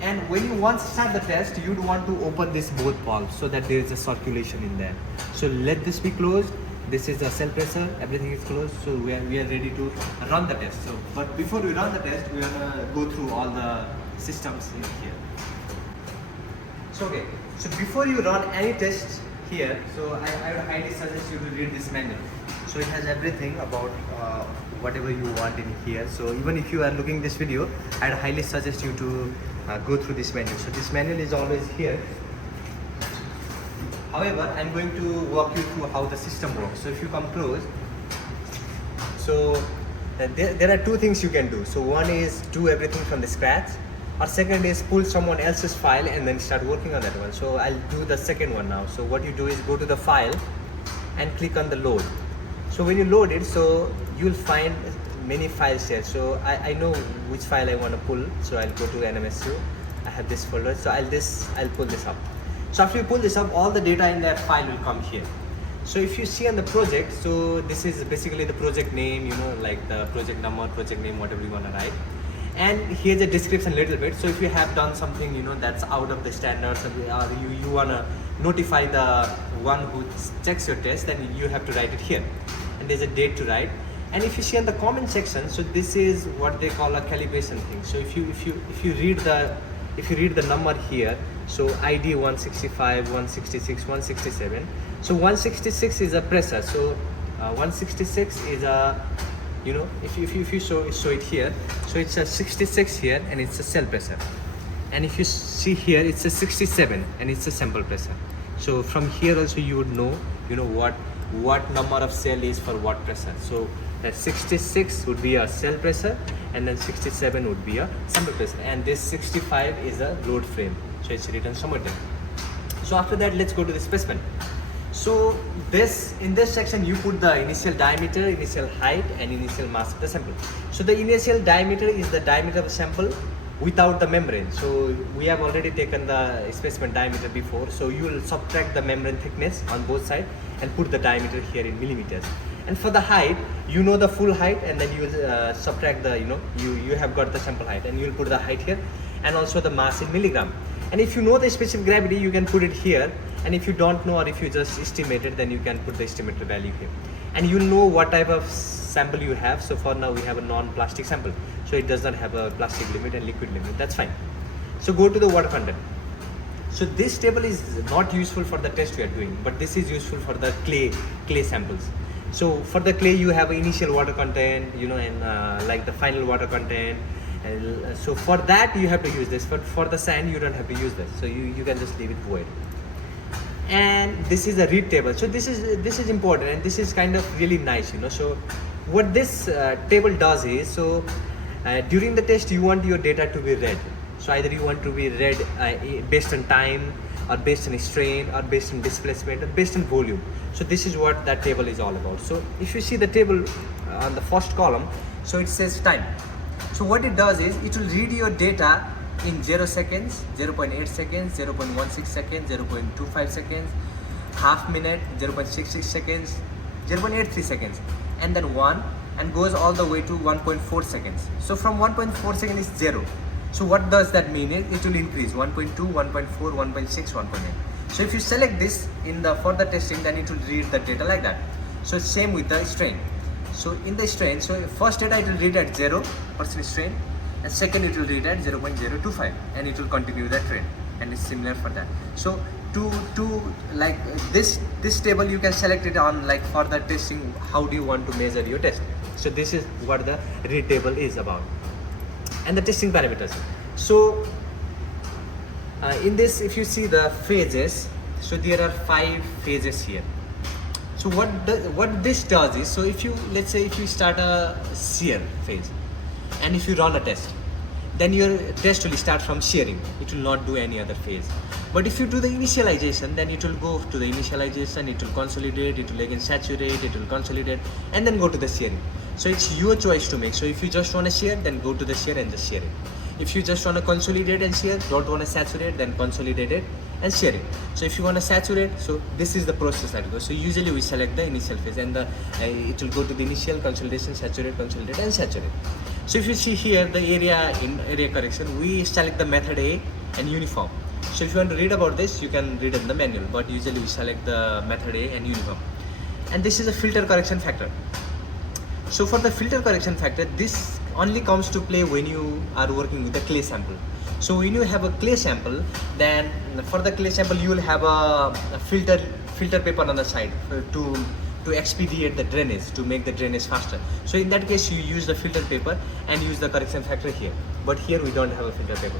And when you once start the test, you'd want to open this both valves so that there is a circulation in there. So let this be closed. This is the cell pressure. Everything is closed. So we are ready to run the test. So, but before we run the test, we are gonna go through all the systems in here. So okay. So before you run any test here, so I would highly suggest you to read this manual. So it has everything about whatever you want in here. So even if you are looking this video, I'd highly suggest you to go through this manual. So this manual is always here. However, I'm going to walk you through how the system works. So if you come close, so there are two things you can do. So one is do everything from the scratch, or second is pull someone else's file and then start working on that one. So I'll do the second one now. So what you do is go to the file and click on the load. So when you load it, so you'll find many files here. So I know which file I want to pull. So I'll go to NMSU. I have this folder. So I'll pull this up. So after you pull this up, all the data in that file will come here. So if you see on the project, so this is basically the project name, you know, like the project number, project name, whatever you want to write. And here's a description a little bit. So if you have done something, you know, that's out of the standards, or you want to notify the one who checks your test, then you have to write it here. And there's a date to write. And if you see on the comment section, so this is what they call a calibration thing. So if you read the number here, so ID 165, 166, 167. So 166 is a pressure. So 166 is a, you know, if you show it here, so it's a 66 here and it's a cell pressure. And if you see here, it's a 67 and it's a sample pressure. So from here also you would know, you know, what number of cell is for what pressure. So 66 would be a cell pressure, and then 67 would be a sample pressure, and this 65 is a load frame. So it's written somewhere there. So after that, let's go to the specimen. So in this section you put the initial diameter, initial height, and initial mass of the sample. So the initial diameter is the diameter of the sample without the membrane. So we have already taken the specimen diameter before, so you will subtract the membrane thickness on both sides and put the diameter here in millimeters. And for the height, you know the full height, and then you will subtract the, you know, you have got the sample height, and you will put the height here, and also the mass in milligram. And if you know the specific gravity, you can put it here, and if you don't know, or if you just estimate it, then you can put the estimated value here. And you'll know what type of sample you have. So for now we have a non-plastic sample, so it does not have a plastic limit and liquid limit, that's fine. So go to the water content. So this table is not useful for the test we are doing, but this is useful for the clay samples. So for the clay you have initial water content, you know, and like the final water content. And so for that you have to use this, but for the sand you don't have to use this, so you can just leave it void. And this is a read table. So this is important, and this is kind of really nice, you know. So what this table does is, so during the test you want your data to be read. So either you want to be read based on time, or based on strain, or based on displacement, or based on volume. So this is what that table is all about. So if you see the table on the first column, so it says time. So what it does is, it will read your data in 0 seconds, 0.8 seconds, 0.16 seconds, 0.25 seconds, half minute, 0.66 seconds, 0.83 seconds, and then 1, and goes all the way to 1.4 seconds. So from 1.4 seconds is 0. So what does that mean? It will increase 1.2, 1.4, 1.6, 1.8. So if you select this for the testing, then it will read the data like that. So same with the strain. So in the strain, so first data it will read at 0% strain, and second it will read at 0.025, and it will continue that trend, and it's similar for that. So to like this table you can select it on, like for the testing, how do you want to measure your test. So this is what the read table is about. And the testing parameters. So in this, if you see the phases, so there are 5 phases here. So what this does is, so if you, let's say if you start a shear phase, and if you run a test, then your test will start from shearing. It will not do any other phase. But if you do the initialization, then it will go to the initialization, it will consolidate, it will again saturate, it will consolidate, and then go to the shearing. So it's your choice to make. So if you just want to shear, then go to the shear and just shear it. If you just want to consolidate and shear, don't want to saturate, then consolidate it and shear it. So if you want to saturate, so this is the process that goes. So usually we select the initial phase, and it will go to the initial, consolidation, saturate, consolidate, and saturate. So if you see here the area correction, we select the method A and uniform. So if you want to read about this, you can read in the manual, but usually we select the method A and uniform. And this is a filter correction factor. So for the filter correction factor, this only comes to play when you are working with a clay sample. So when you have a clay sample, then for the clay sample you will have a filter paper on the side to expedite the drainage, to make the drainage faster. So in that case you use the filter paper and use the correction factor here. But here we don't have a filter paper.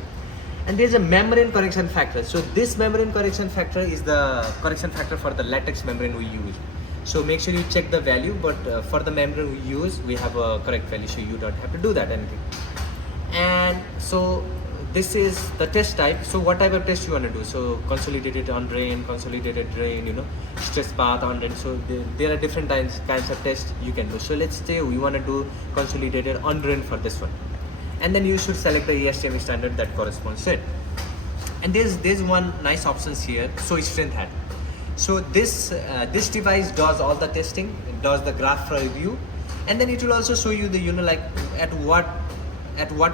And there is a membrane correction factor. So this membrane correction factor is the correction factor for the latex membrane we use. So make sure you check the value, but for the membrane we use, we have a correct value, so you don't have to do that anything. And so this is the test type. So what type of test you want to do? So consolidated, undrained, consolidated drain, you know, stress path, undrained. So there are different kinds of tests you can do. So let's say we want to do consolidated undrained for this one, and then you should select the ESTM standard that corresponds to it. And there's one nice options here. So strength hat. So this device does all the testing. It does the graph review, and then it will also show you the, you know, like at what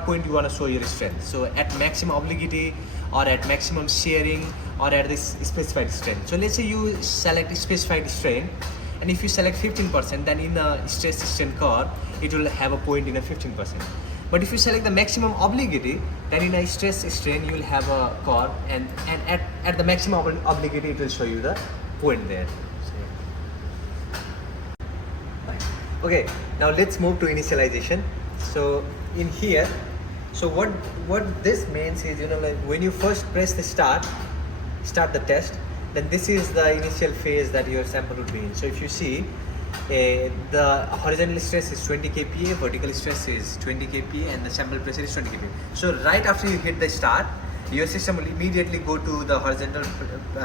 point you want to show your strength. So at maximum obligatory, or at maximum shearing, or at this specified strength. So let's say you select specified strength, and if you select 15%, then in a stress strain curve it will have a point in a 15%. But if you select the maximum obligatory, then in a stress strain you will have a curve, and at the maximum obligatory it will show you the point there. Okay, now let's move to initialization. So in here, so what this means is, you know, like when you first press the start the test, then this is the initial phase that your sample would be in. So if you see, the horizontal stress is 20 kPa, vertical stress is 20 kPa, and the sample pressure is 20 kPa. So right after you hit the start, your system will immediately go to the horizontal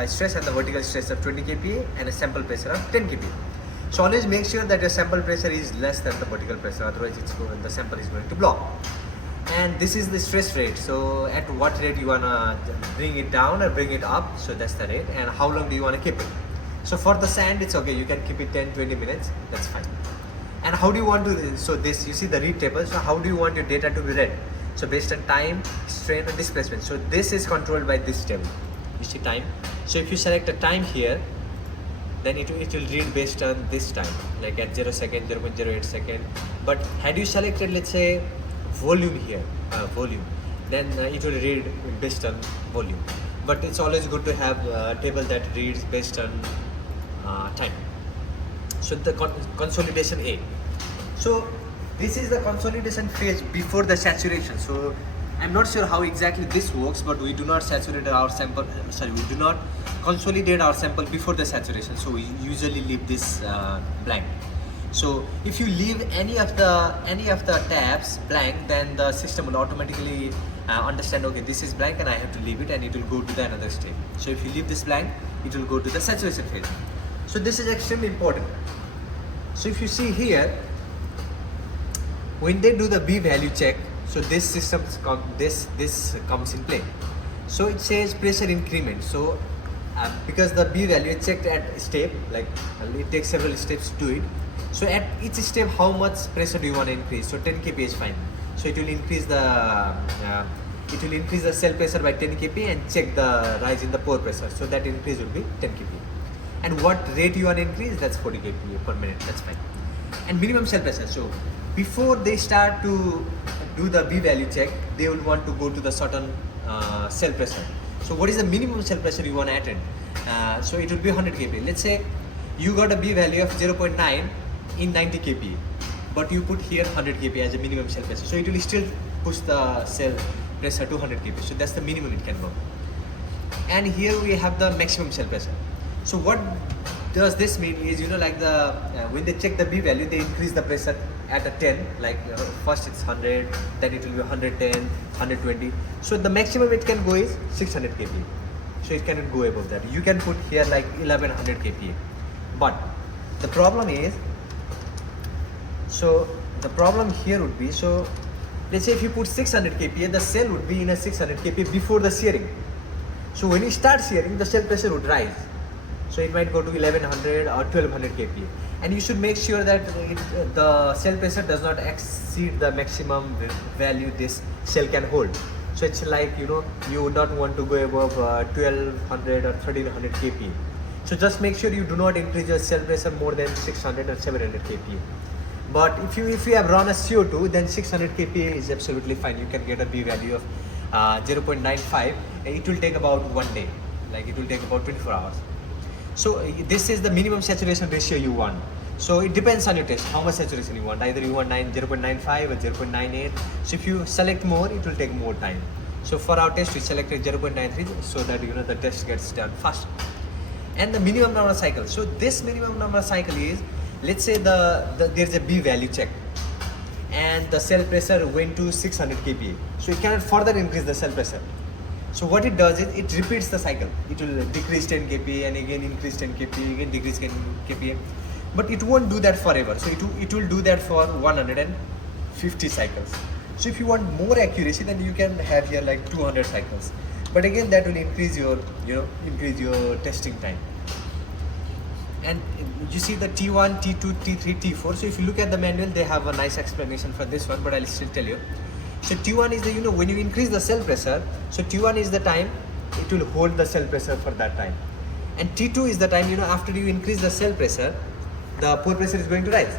stress and the vertical stress of 20 kPa and a sample pressure of 10 kPa. So always make sure that your sample pressure is less than the vertical pressure, otherwise the sample is going to block. And this is the stress rate. So at what rate you wanna bring it down or bring it up, so that's the rate. And how long do you wanna keep it? So for the sand, it's okay, you can keep it 10-20 minutes, that's fine. And how do you want to, so this, you see the read table, so how do you want your data to be read? So based on time, strain and displacement. So this is controlled by this table. You see time. So if you select a time here, then it will read based on this time, like at 0 second, 0.08 second. But had you selected, let's say, volume here, then it will read based on volume. But it's always good to have a table that reads based on time. So the consolidation A. So this is the consolidation phase before the saturation. So I'm not sure how exactly this works, but we do not saturate our sample. We do not consolidate our sample before the saturation. So we usually leave this blank. So if you leave any of the tabs blank, then the system will automatically understand, okay, this is blank and I have to leave it, and it will go to the another step. So if you leave this blank, it will go to the saturation phase. So this is extremely important. So if you see here, when they do the B value check, so this this comes in play. So it says pressure increment. So because the B value is checked at step, like it takes several steps to do it. So at each step, how much pressure do you want to increase? So 10 kPa is fine. So it will increase the cell pressure by 10 kPa and check the rise in the pore pressure. So that increase will be 10 kPa. And what rate you want to increase? That's 40 kPa per minute. That's fine. And minimum cell pressure. So before they start to do the B value check, they will want to go to the certain cell pressure. So what is the minimum cell pressure you want to attain? So it will be 100 kPa. Let's say you got a B value of 0.9 in 90 kPa, but you put here 100 kPa as a minimum cell pressure. So it will still push the cell pressure to 100 kPa. So that's the minimum it can go. And here we have the maximum cell pressure. So what does this mean is, you know, like the when they check the B value, they increase the pressure at a 10, like first it's 100, then it will be 110, 120. So the maximum it can go is 600 kPa. So it cannot go above that. You can put here like 1100 kPa. But the problem is, so the problem here would be, so let's say if you put 600 kPa, the cell would be in a 600 kPa before the shearing. So when you start shearing, the cell pressure would rise. So it might go to 1100 or 1200 kPa. And you should make sure that the cell pressure does not exceed the maximum value this cell can hold. So it's like, you know, you would not want to go above 1200 or 1300 kPa. So just make sure you do not increase your cell pressure more than 600 or 700 kPa. But if you have run a CO2, then 600 kPa is absolutely fine. You can get a B value of 0.95. It will take about 1 day. Like it will take about 24 hours. So this is the minimum saturation ratio you want. So it depends on your test, how much saturation you want. Either you want 0.95 or 0.98. So if you select more, it will take more time. So for our test, we selected 0.93 so that, you know, the test gets done fast. And the minimum number of cycles. So this minimum number of cycle is, let's say there's a B value check. and the cell pressure went to 600 kPa. So it cannot further increase the cell pressure. So what it does is it repeats the cycle. It will decrease 10 kPa and again increase 10 kPa, again decrease 10 kPa. But it won't do that forever. So it will do that for 150 cycles. So if you want more accuracy, then you can have here like 200 cycles. But again, that will increase your testing time. And you see the T1, T2, T3, T4. So if you look at the manual, they have a nice explanation for this one, but I'll still tell you. So T1 is the, when you increase the cell pressure, so T1 is the time it will hold the cell pressure for that time. And T2 is the time, after you increase the cell pressure, the pore pressure is going to rise.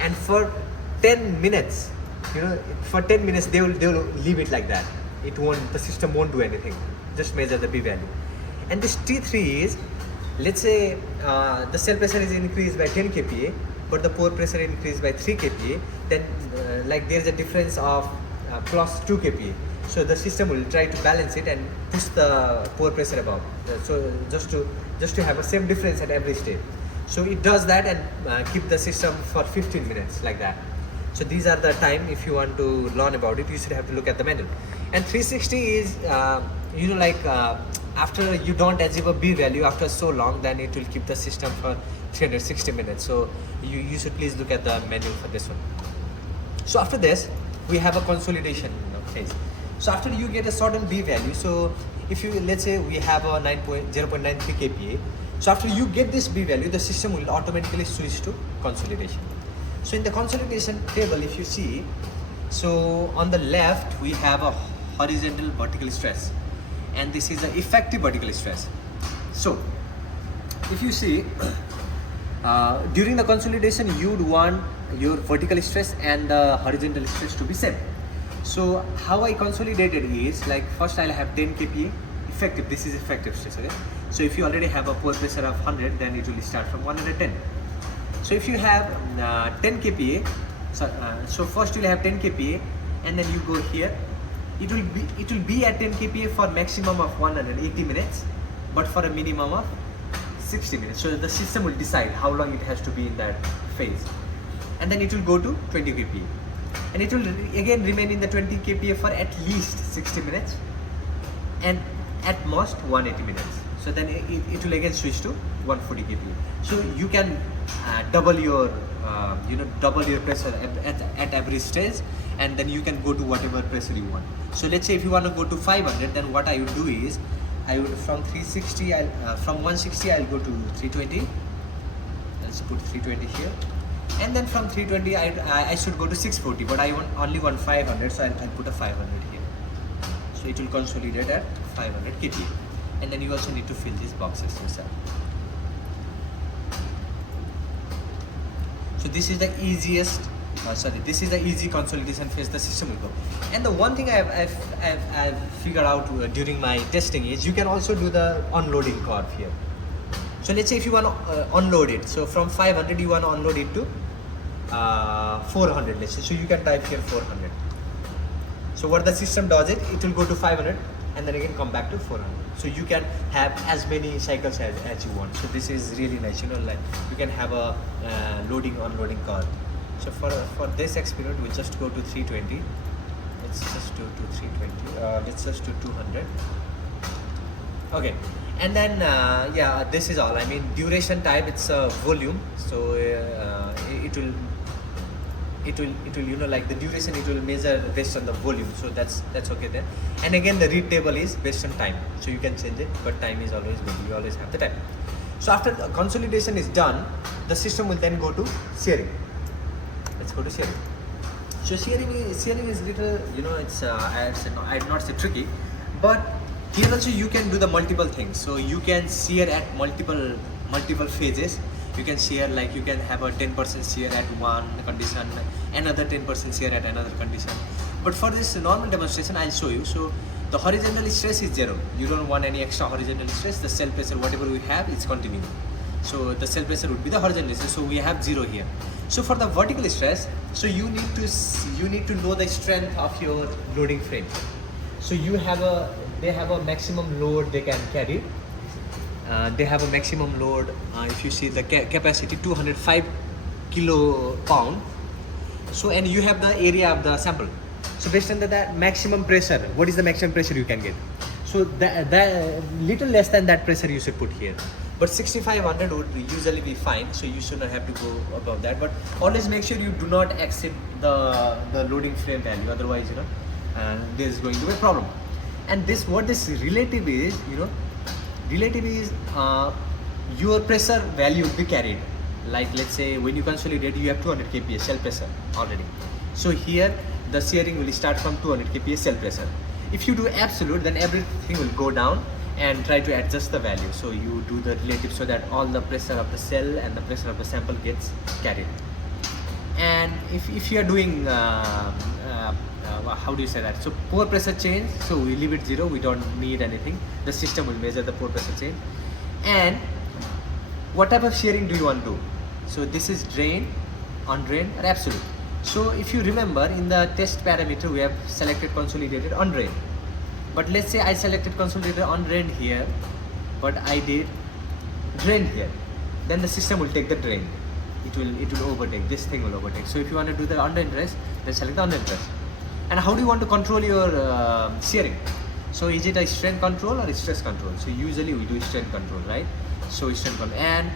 And for 10 minutes, for 10 minutes, they will leave it like that. The system won't do anything. Just measure the B value. And this T3 is, let's say the cell pressure is increased by 10 kPa, but the pore pressure increased by 3 kPa, then like there is a difference of plus 2 kPa. So the system will try to balance it and push the pore pressure above. So just to have a same difference at every stage. So it does that and keep the system for 15 minutes like that. So these are the time. If you want to learn about it, you should have to look at the manual. And 360 is after you don't achieve a B value after so long, then it will keep the system for 360 minutes. So you should please look at the manual for this one. So after this, we have a consolidation phase. So after you get a certain B value, so if you, let's say we have a 0.93 kPa. So after you get this B value, the system will automatically switch to consolidation. So in the consolidation table, if you see, so on the left, we have a horizontal vertical stress. And this is the effective vertical stress. So if you see, during the consolidation, you'd want your vertical stress and the horizontal stress to be same. So how I consolidated is, like, first I'll have 10 kPa effective. This is effective stress, okay? So if you already have a pore pressure of 100, then it will start from 110. So if you have 10 kPa, so first you'll have 10 kPa, and then you go here. It will be at 10 kPa for maximum of 180 minutes, but for a minimum of 60 minutes. So the system will decide how long it has to be in that phase. And then it will go to 20 kPa. And it will again remain in the 20 kPa for at least 60 minutes and at most 180 minutes. So then it will again switch to 140 kPa. So you can double your pressure at every stage, and then you can go to whatever pressure you want. So let's say if you want to go to 500, then what I would do is I would from 360, from 160 I'll go to 320. Let's put 320 here, and then from 320 I should go to 640, but I only want 500, so I'll put a 500 here. So it will consolidate at 500 kPa, and then you also need to fill these boxes yourself. So this is the easiest. This is the easy consolidation phase the system will go. And the one thing I've figured out during my testing is you can also do the unloading curve here. So let's say if you want to unload it, so from 500 you want to unload it to 400, let's say. So you can type here 400. So what the system does it will go to 500 and then again come back to 400. So you can have as many cycles as you want. So this is really nice, like you can have a loading unloading curve. So for this experiment, we'll just go to 320. Let's just do to 320. Let's just do 200. Okay, and then this is all. I mean, duration type, it's a volume. So it will like the duration it will measure based on the volume. So that's okay there. And again, the read table is based on time. So you can change it, but time is always good. You always have the time. So after the consolidation is done, the system will then go to shearing. Let's go to shearing. So shearing is little, I'd not say tricky, but here also you can do the multiple things. So you can shear at multiple phases. You can shear, like you can have a 10% shear at one condition, another 10% shear at another condition. But for this normal demonstration, I'll show you. So the horizontal stress is 0. You don't want any extra horizontal stress. The cell pressure, whatever we have, is continuing. So the cell pressure would be the horizontal stress. So we have 0 here. So for the vertical stress, so you need to know the strength of your loading frame. So they have a maximum load they can carry. They have a maximum load. If you see the capacity, 205 kilo pound, So and you have the area of the sample. So based on that maximum pressure, what is the maximum pressure you can get? So that little less than that pressure you should put here. But 6500 would usually be fine, so you should not have to go above that. But always make sure you do not exceed the loading frame value, otherwise there is going to be a problem. And what this relative is, relative is your pressure value will be carried. Like let's say when you consolidate, you have 200 kPa cell pressure already. So here the shearing will start from 200 kPa cell pressure. If you do absolute, then everything will go down and try to adjust the value. So you do the relative so that all the pressure of the cell and the pressure of the sample gets carried. And if you are doing how do you say that? So pore pressure change, so we leave it 0, we don't need anything. The system will measure the pore pressure change. And what type of shearing do you want to do? So this is drain, undrained, or absolute. So if you remember, in the test parameter we have selected consolidated undrained. But let's say I selected consolidated undrained here, but I did drain here. Then the system will take the drain. It will overtake, this thing will overtake. So if you want to do the undrained rest, then select the undrained rest. And how do you want to control your shearing? So is it a strain control or a stress control? So usually we do strain control, right? So strain control. And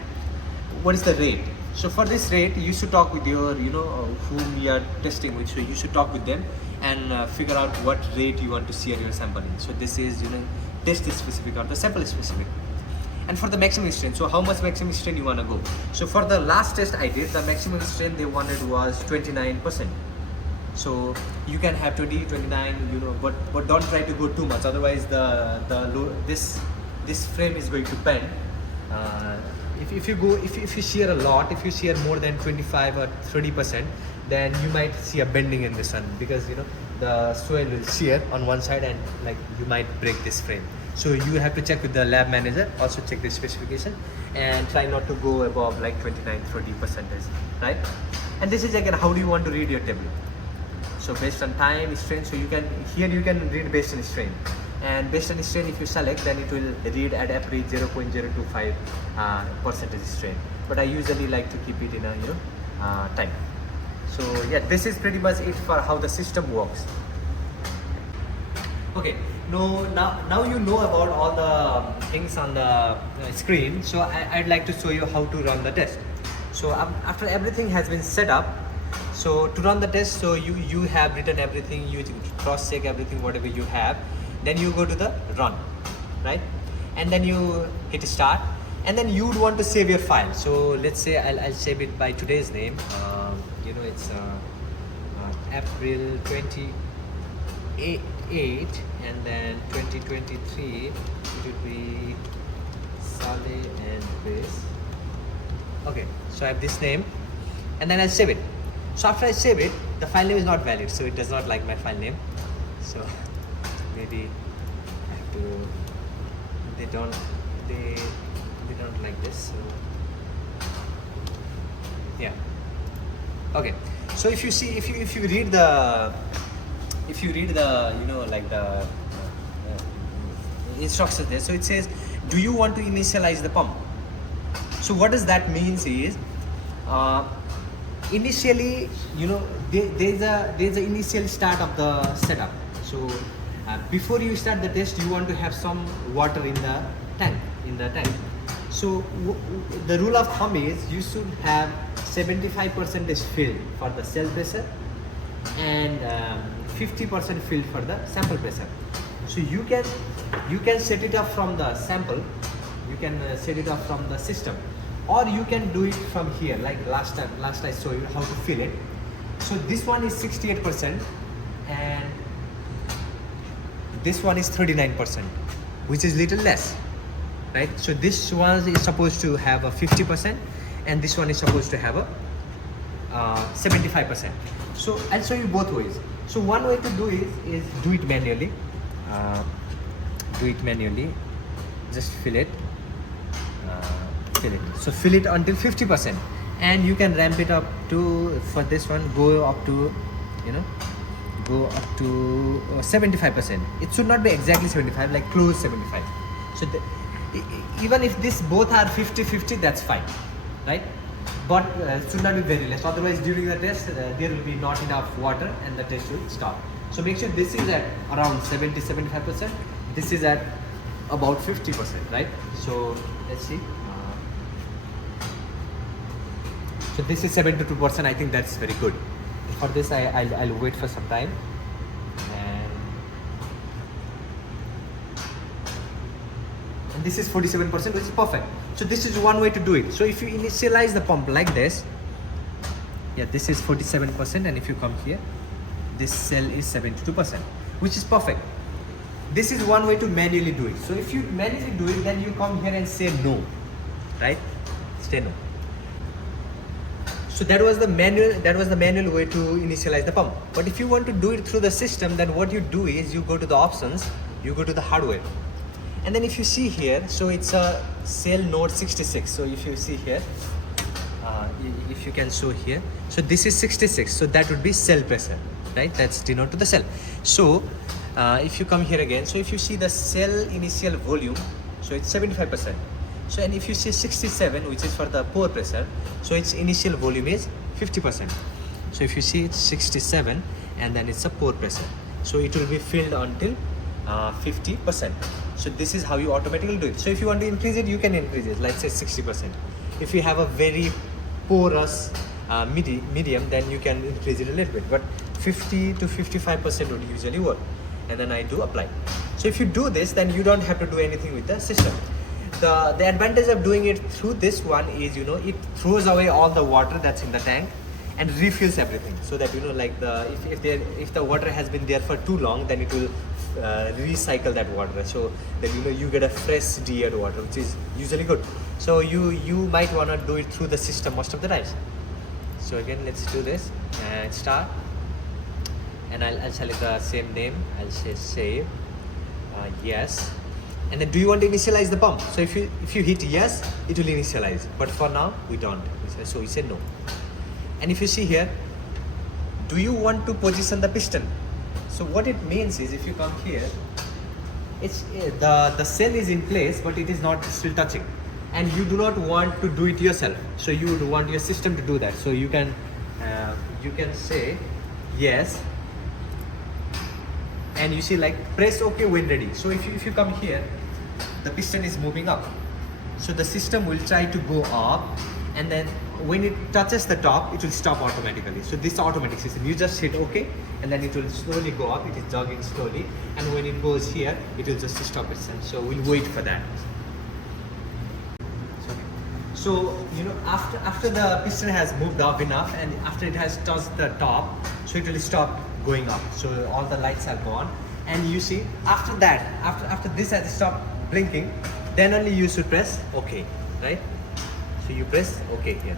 what is the rate? So for this rate, you should talk with your, whom you are testing with. So you should talk with them and figure out what rate you want to shear your sample in. So this is, test is specific or the sample is specific. And for the maximum strain, so how much maximum strain you want to go? So for the last test I did, the maximum strain they wanted was 29%. So you can have 20, 29, but don't try to go too much. Otherwise, this frame is going to bend. If you shear a lot, if you shear more than 25 or 30%, then you might see a bending in this one, because the soil will shear on one side and you might break this frame. So you have to check with the lab manager, also check the specification, and try not to go above 29-30%, right? And this is again, how do you want to read your table? So based on time, strain, so you can read based on strain. And based on strain, if you select, then it will read at average 0.025 percentage strain. But I usually like to keep it in a time. So yeah, this is pretty much it for how the system works. Okay, now you know about all the things on the screen. So I'd like to show you how to run the test. So after everything has been set up, so to run the test, so you have written everything, you cross check everything, whatever you have. Then you go to the run, right? And then you hit start, and then you would want to save your file. So let's say I'll save it by today's name. It's April 28, and then 2023. It would be Saleh and Chris. Okay, so I have this name, and then I'll save it. So after I save it, the file name is not valid, so it does not like my file name. So maybe I have to. They don't like this. So yeah. Okay. So if you read the the instructions there, so it says, do you want to initialize the pump? So what does that means is, initially, there's a initial start of the setup. So before you start the test, you want to have some water in the tank. So the rule of thumb is you should have 75% is filled for the cell pressure and 50% filled for the sample pressure. So you can set it up from the sample, you can set it up from the system, or you can do it from here, like last I showed you how to fill it. So this one is 68% and this one is 39%, which is little less, right? So this one is supposed to have a 50% and this one is supposed to have a 75%. So I'll show you both ways. So one way to do is do it manually. Just fill it. So fill it until 50%, and you can ramp it up to, for this one, go up to 75%. It should not be exactly 75, like close 75. So even if this both are 50-50, that's fine, right? but it should not be very less. Otherwise, during the test, there will be not enough water and the test will stop. So make sure this is at around 70-75%. This is at about 50%, right? So let's see. So this is 72%. I think that's very good. For this, I'll wait for some time. And this is 47%, which is perfect. So this is one way to do it. So if you initialize the pump like this, yeah, this is 47%, and if you come here, this cell is 72%, which is perfect. This is one way to manually do it. So if you manually do it, then you come here and say no, right? Say no. So that was the manual way to initialize the pump. But if you want to do it through the system, then what you do is you go to the options, you go to the hardware. And then if you see here, so it's a cell node 66. So if you see here, if you can show here, so this is 66. So that would be cell pressure, right? That's denoted to the cell. So if you come here again, so if you see the cell initial volume, so it's 75%. So and if you see 67, which is for the pore pressure, so its initial volume is 50%. So if you see it's 67, and then it's a pore pressure. So it will be filled until 50%. So this is how you automatically do it. So if you want to increase it, you can increase it. Let's say 60%. If you have a very porous medium, then you can increase it a little bit. But 50 to 55% would usually work. And then I do apply. So if you do this, then you don't have to do anything with the system. The advantage of doing it through this one is, you know, it throws away all the water that's in the tank and refills everything, so that, you know, like if the water has been there for too long, then it will recycle that water, so that, you know, you get a fresh de-aired water, which is usually good. So you might want to do it through the system most of the times. So again, let's do this and start, and I'll select the same name. I'll say save, yes. And then do you want to initialize the pump? So if you hit yes, it will initialize. But for now, we don't. So we say no. And if you see here, do you want to position the piston? So what it means is, if you come here, it's the cell is in place, but it is not still touching. And you do not want to do it yourself. So you would want your system to do that. So you can say yes. And you see, like, press OK when ready. So if you come here, the piston is moving up. So the system will try to go up, and then when it touches the top, it will stop automatically. So this automatic system, you just hit OK, and then it will slowly go up. It is jogging slowly, and when it goes here, it will just stop itself. So we'll wait for that. So, you know, after the piston has moved up enough, and after it has touched the top, so it will stop going up. So all the lights are gone, and you see after that, after this has stopped blinking, then only you should press OK, right? So you press OK here.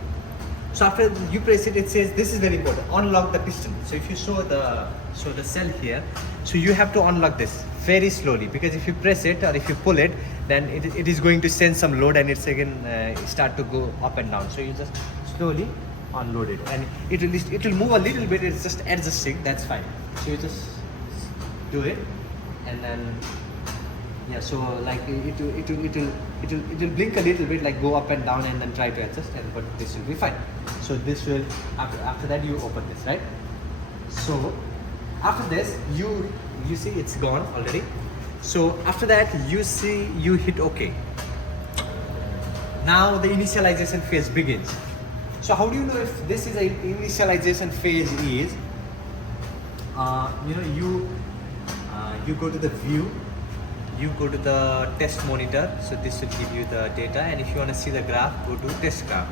So after you press it, it says, this is very important, unlock the piston. So if you show the cell here, so you have to unlock this very slowly, because if you press it or if you pull it, then it is going to send some load, and it's again start to go up and down. So you just slowly unload it, and it will move a little bit. It's just adjusting. That's fine. So you just do it, and then yeah. So like it will blink a little bit, like go up and down, and then try to adjust. But this will be fine. So this will after that you open this, right? So after this you see it's gone already. So after that you see you hit OK. Now the initialization phase begins. So how do you know if this is a initialization phase? Is you go to the view, you go to the test monitor. So this will give you the data, and if you want to see the graph, go to test graph.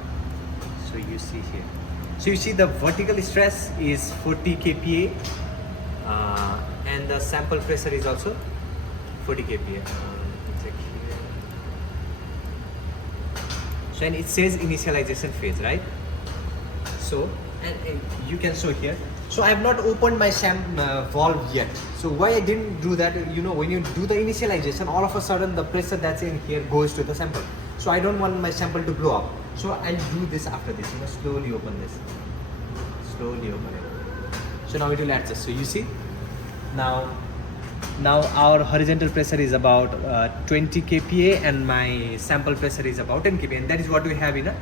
So you see here. So you see the vertical stress is 40 kPa, and the sample pressure is also 40 kPa. Let me check here. So and it says initialization phase, right? So and you can show here. So I have not opened my valve yet. So why I didn't do that? You know, when you do the initialization, all of a sudden the pressure that's in here goes to the sample. So I don't want my sample to blow up. So I'll do this after this. You know, slowly open this. Slowly open it. So now it will adjust. So you see, now our horizontal pressure is about 20 kPa, and my sample pressure is about 10 kPa, and that is what we have in a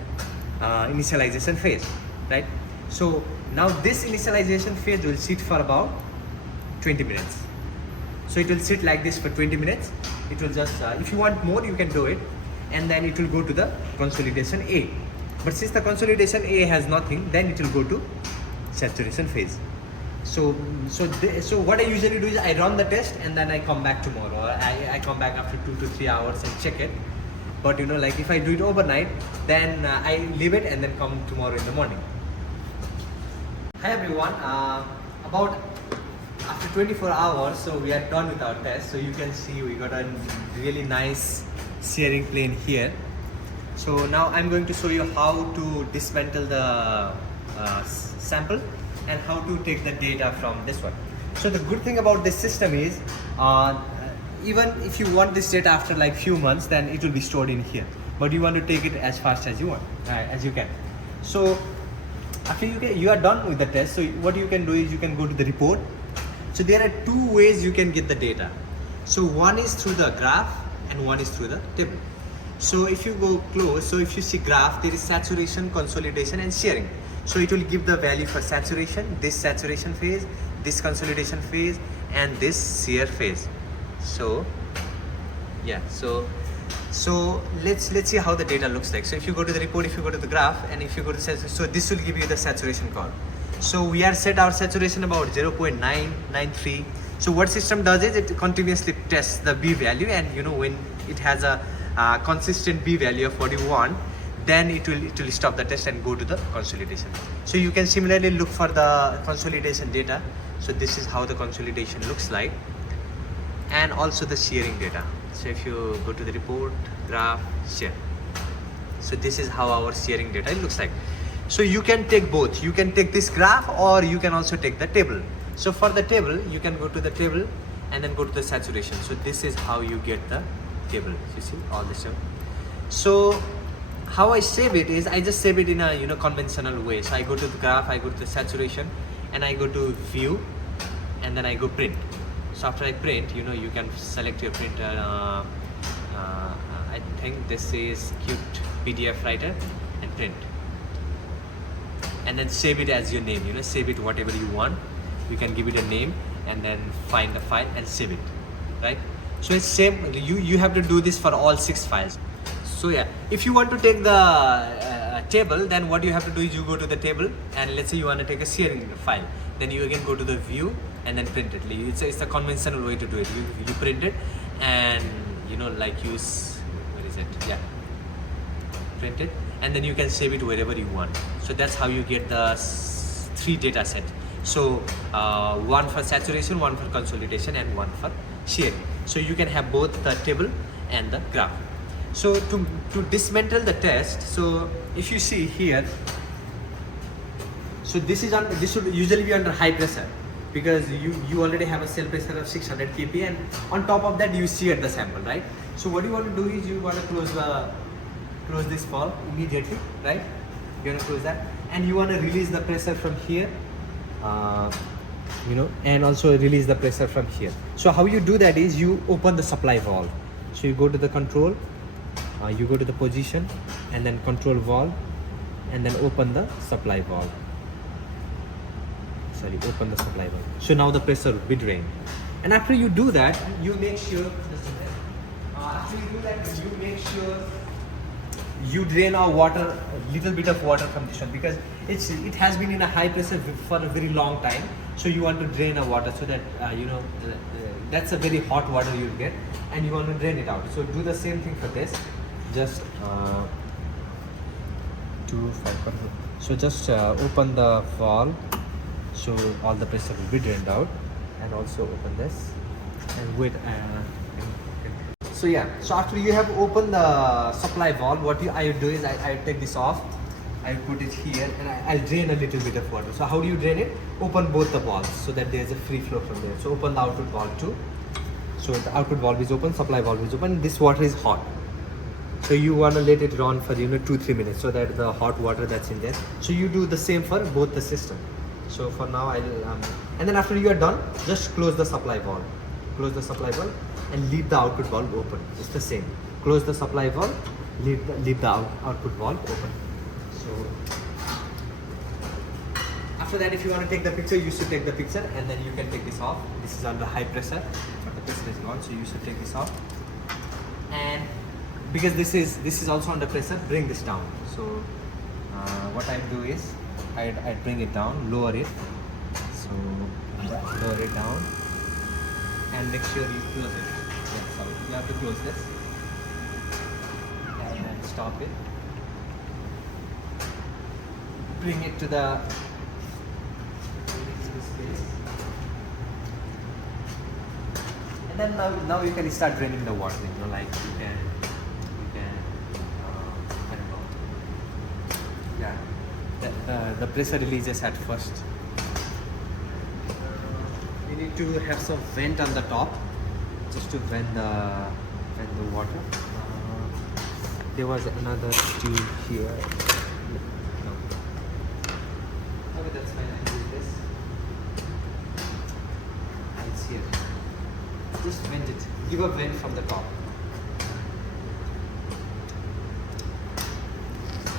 initialization phase, right? So now this initialization phase will sit for about 20 minutes. So it will sit like this for 20 minutes. It will just, if you want more, you can do it. And then it will go to the consolidation A. But since the consolidation A has nothing, then it will go to saturation phase. So what I usually do is I run the test and then I come back tomorrow. I come back after 2 to 3 hours and check it. But you know, like if I do it overnight, then I leave it and then come tomorrow in the morning. Hi everyone. About after 24 hours, so we are done with our test. So you can see we got a really nice shearing plane here. So now I'm going to show you how to dismantle the sample and how to take the data from this one. So the good thing about this system is even if you want this data after like few months, then it will be stored in here, but you want to take it as fast as you want, as you can. So after you are done with the test, so what you can do is you can go to the report. So there are two ways you can get the data. So one is through the graph and one is through the table. So if you go close, so if you see graph, there is saturation, consolidation and shearing. So it will give the value for saturation, this saturation phase, this consolidation phase and this shear phase. So yeah, so let's see how the data looks like. So if you go to the report, if you go to the graph and if you go to saturation, so this will give you the saturation curve. So we are set our saturation about 0.993. So what system does is it continuously tests the B value, and you know when it has a consistent B value of what you want, then it will stop the test and go to the consolidation. So you can similarly look for the consolidation data. So this is how the consolidation looks like, and also the shearing data. So if you go to the report, graph, shear, so this is how our shearing data looks like. So you can take both. You can take this graph or you can also take the table. So for the table, you can go to the table and then go to the saturation. So this is how you get the table. You see all this stuff. So how I save it is I just save it in a conventional way. So I go to the graph, I go to the saturation, and I go to view, and then I go print. So after I print, you can select your printer. I think this is Qt PDF writer, and print. And then save it as your name, save it whatever you want. You can give it a name and then find the file and save it, right? So it's same, you have to do this for all 6 files. So yeah, if you want to take the table, then what you have to do is you go to the table, and let's say you want to take a shearing file, then you again go to the view and then print it. It's a conventional way to do it. You print it and like use, where is it? Yeah, print it, and then you can save it wherever you want. So that's how you get the 3 data set. So one for saturation, one for consolidation, and one for shearing. So you can have both the table and the graph. So to dismantle the test, so if you see here, so this should usually be under high pressure, because you already have a cell pressure of 600 kPa, and on top of that you shear the sample, right? So what you want to do is you want to close this valve immediately, right? You want to close that, and you want to release the pressure from here, and also release the pressure from here. So how you do that is you open the supply valve. So you go to the control, you go to the position, and then control valve, and then open the supply valve. Sorry, open the supply valve. So now the pressure will be drained. And after you do that, you make sure. After you do that, you make sure you drain our water, a little bit of water from this one, because it has been in a high pressure for a very long time. So you want to drain our water so that that's a very hot water you'll get, and you want to drain it out. So do the same thing for this. Just so just open the valve, so all the pressure will be drained out, and also open this and wait. So yeah, so after you have opened the supply valve, what I do is I take this off, I put it here, and I'll drain a little bit of water. So how do you drain it? Open both the valves so that there's a free flow from there. So open the output valve too. So the output valve is open, supply valve is open. This water is hot. So you want to let it run for 2-3 minutes so that the hot water that's in there. So you do the same for both the system. So for now I'll and then after you are done, just close the supply valve. Close the supply valve and leave the output valve open. It's the same. Close the supply valve, leave the output valve open. So After that, if you want to take the picture, you should take the picture, and then you can take this off. This is under high pressure, but the pressure is gone, so you should take this off. And because this is also under pressure, bring this down. So what I do is I bring it down, lower it. So lower it down, and make sure you close it. Yeah, sorry, you have to close this, and then stop it. Bring it to the space, and then now you can start draining the water. You know, like you can I don't know. Yeah, the pressure releases at first. You need to have some vent on the top, just to vent the water. There was another tube here. No. Okay, that's fine. I do this. It's here. Just vent it. Give a vent from the top.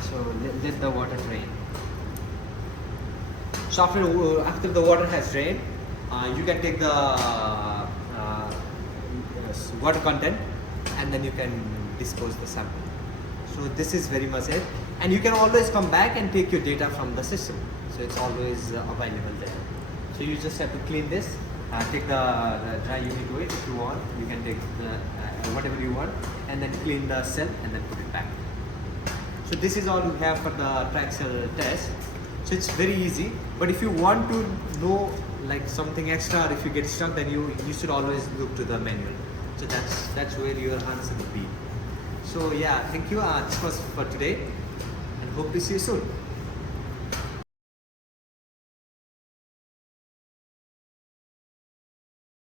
So let the water drain. So after the water has drained, you can take the water content, and then you can dispose the sample. So this is very much it, and you can always come back and take your data from the system. So it's always available there. So you just have to clean this, take the dry unit weight if you want. You can take the, whatever you want, and then clean the cell and then put it back. So this is all we have for the Triaxial test. So it's very easy, but if you want to know like something extra, or if you get stuck, then you should always look to the manual. So that's where your answer will be. So yeah, thank you. This was for today, and hope to see you soon.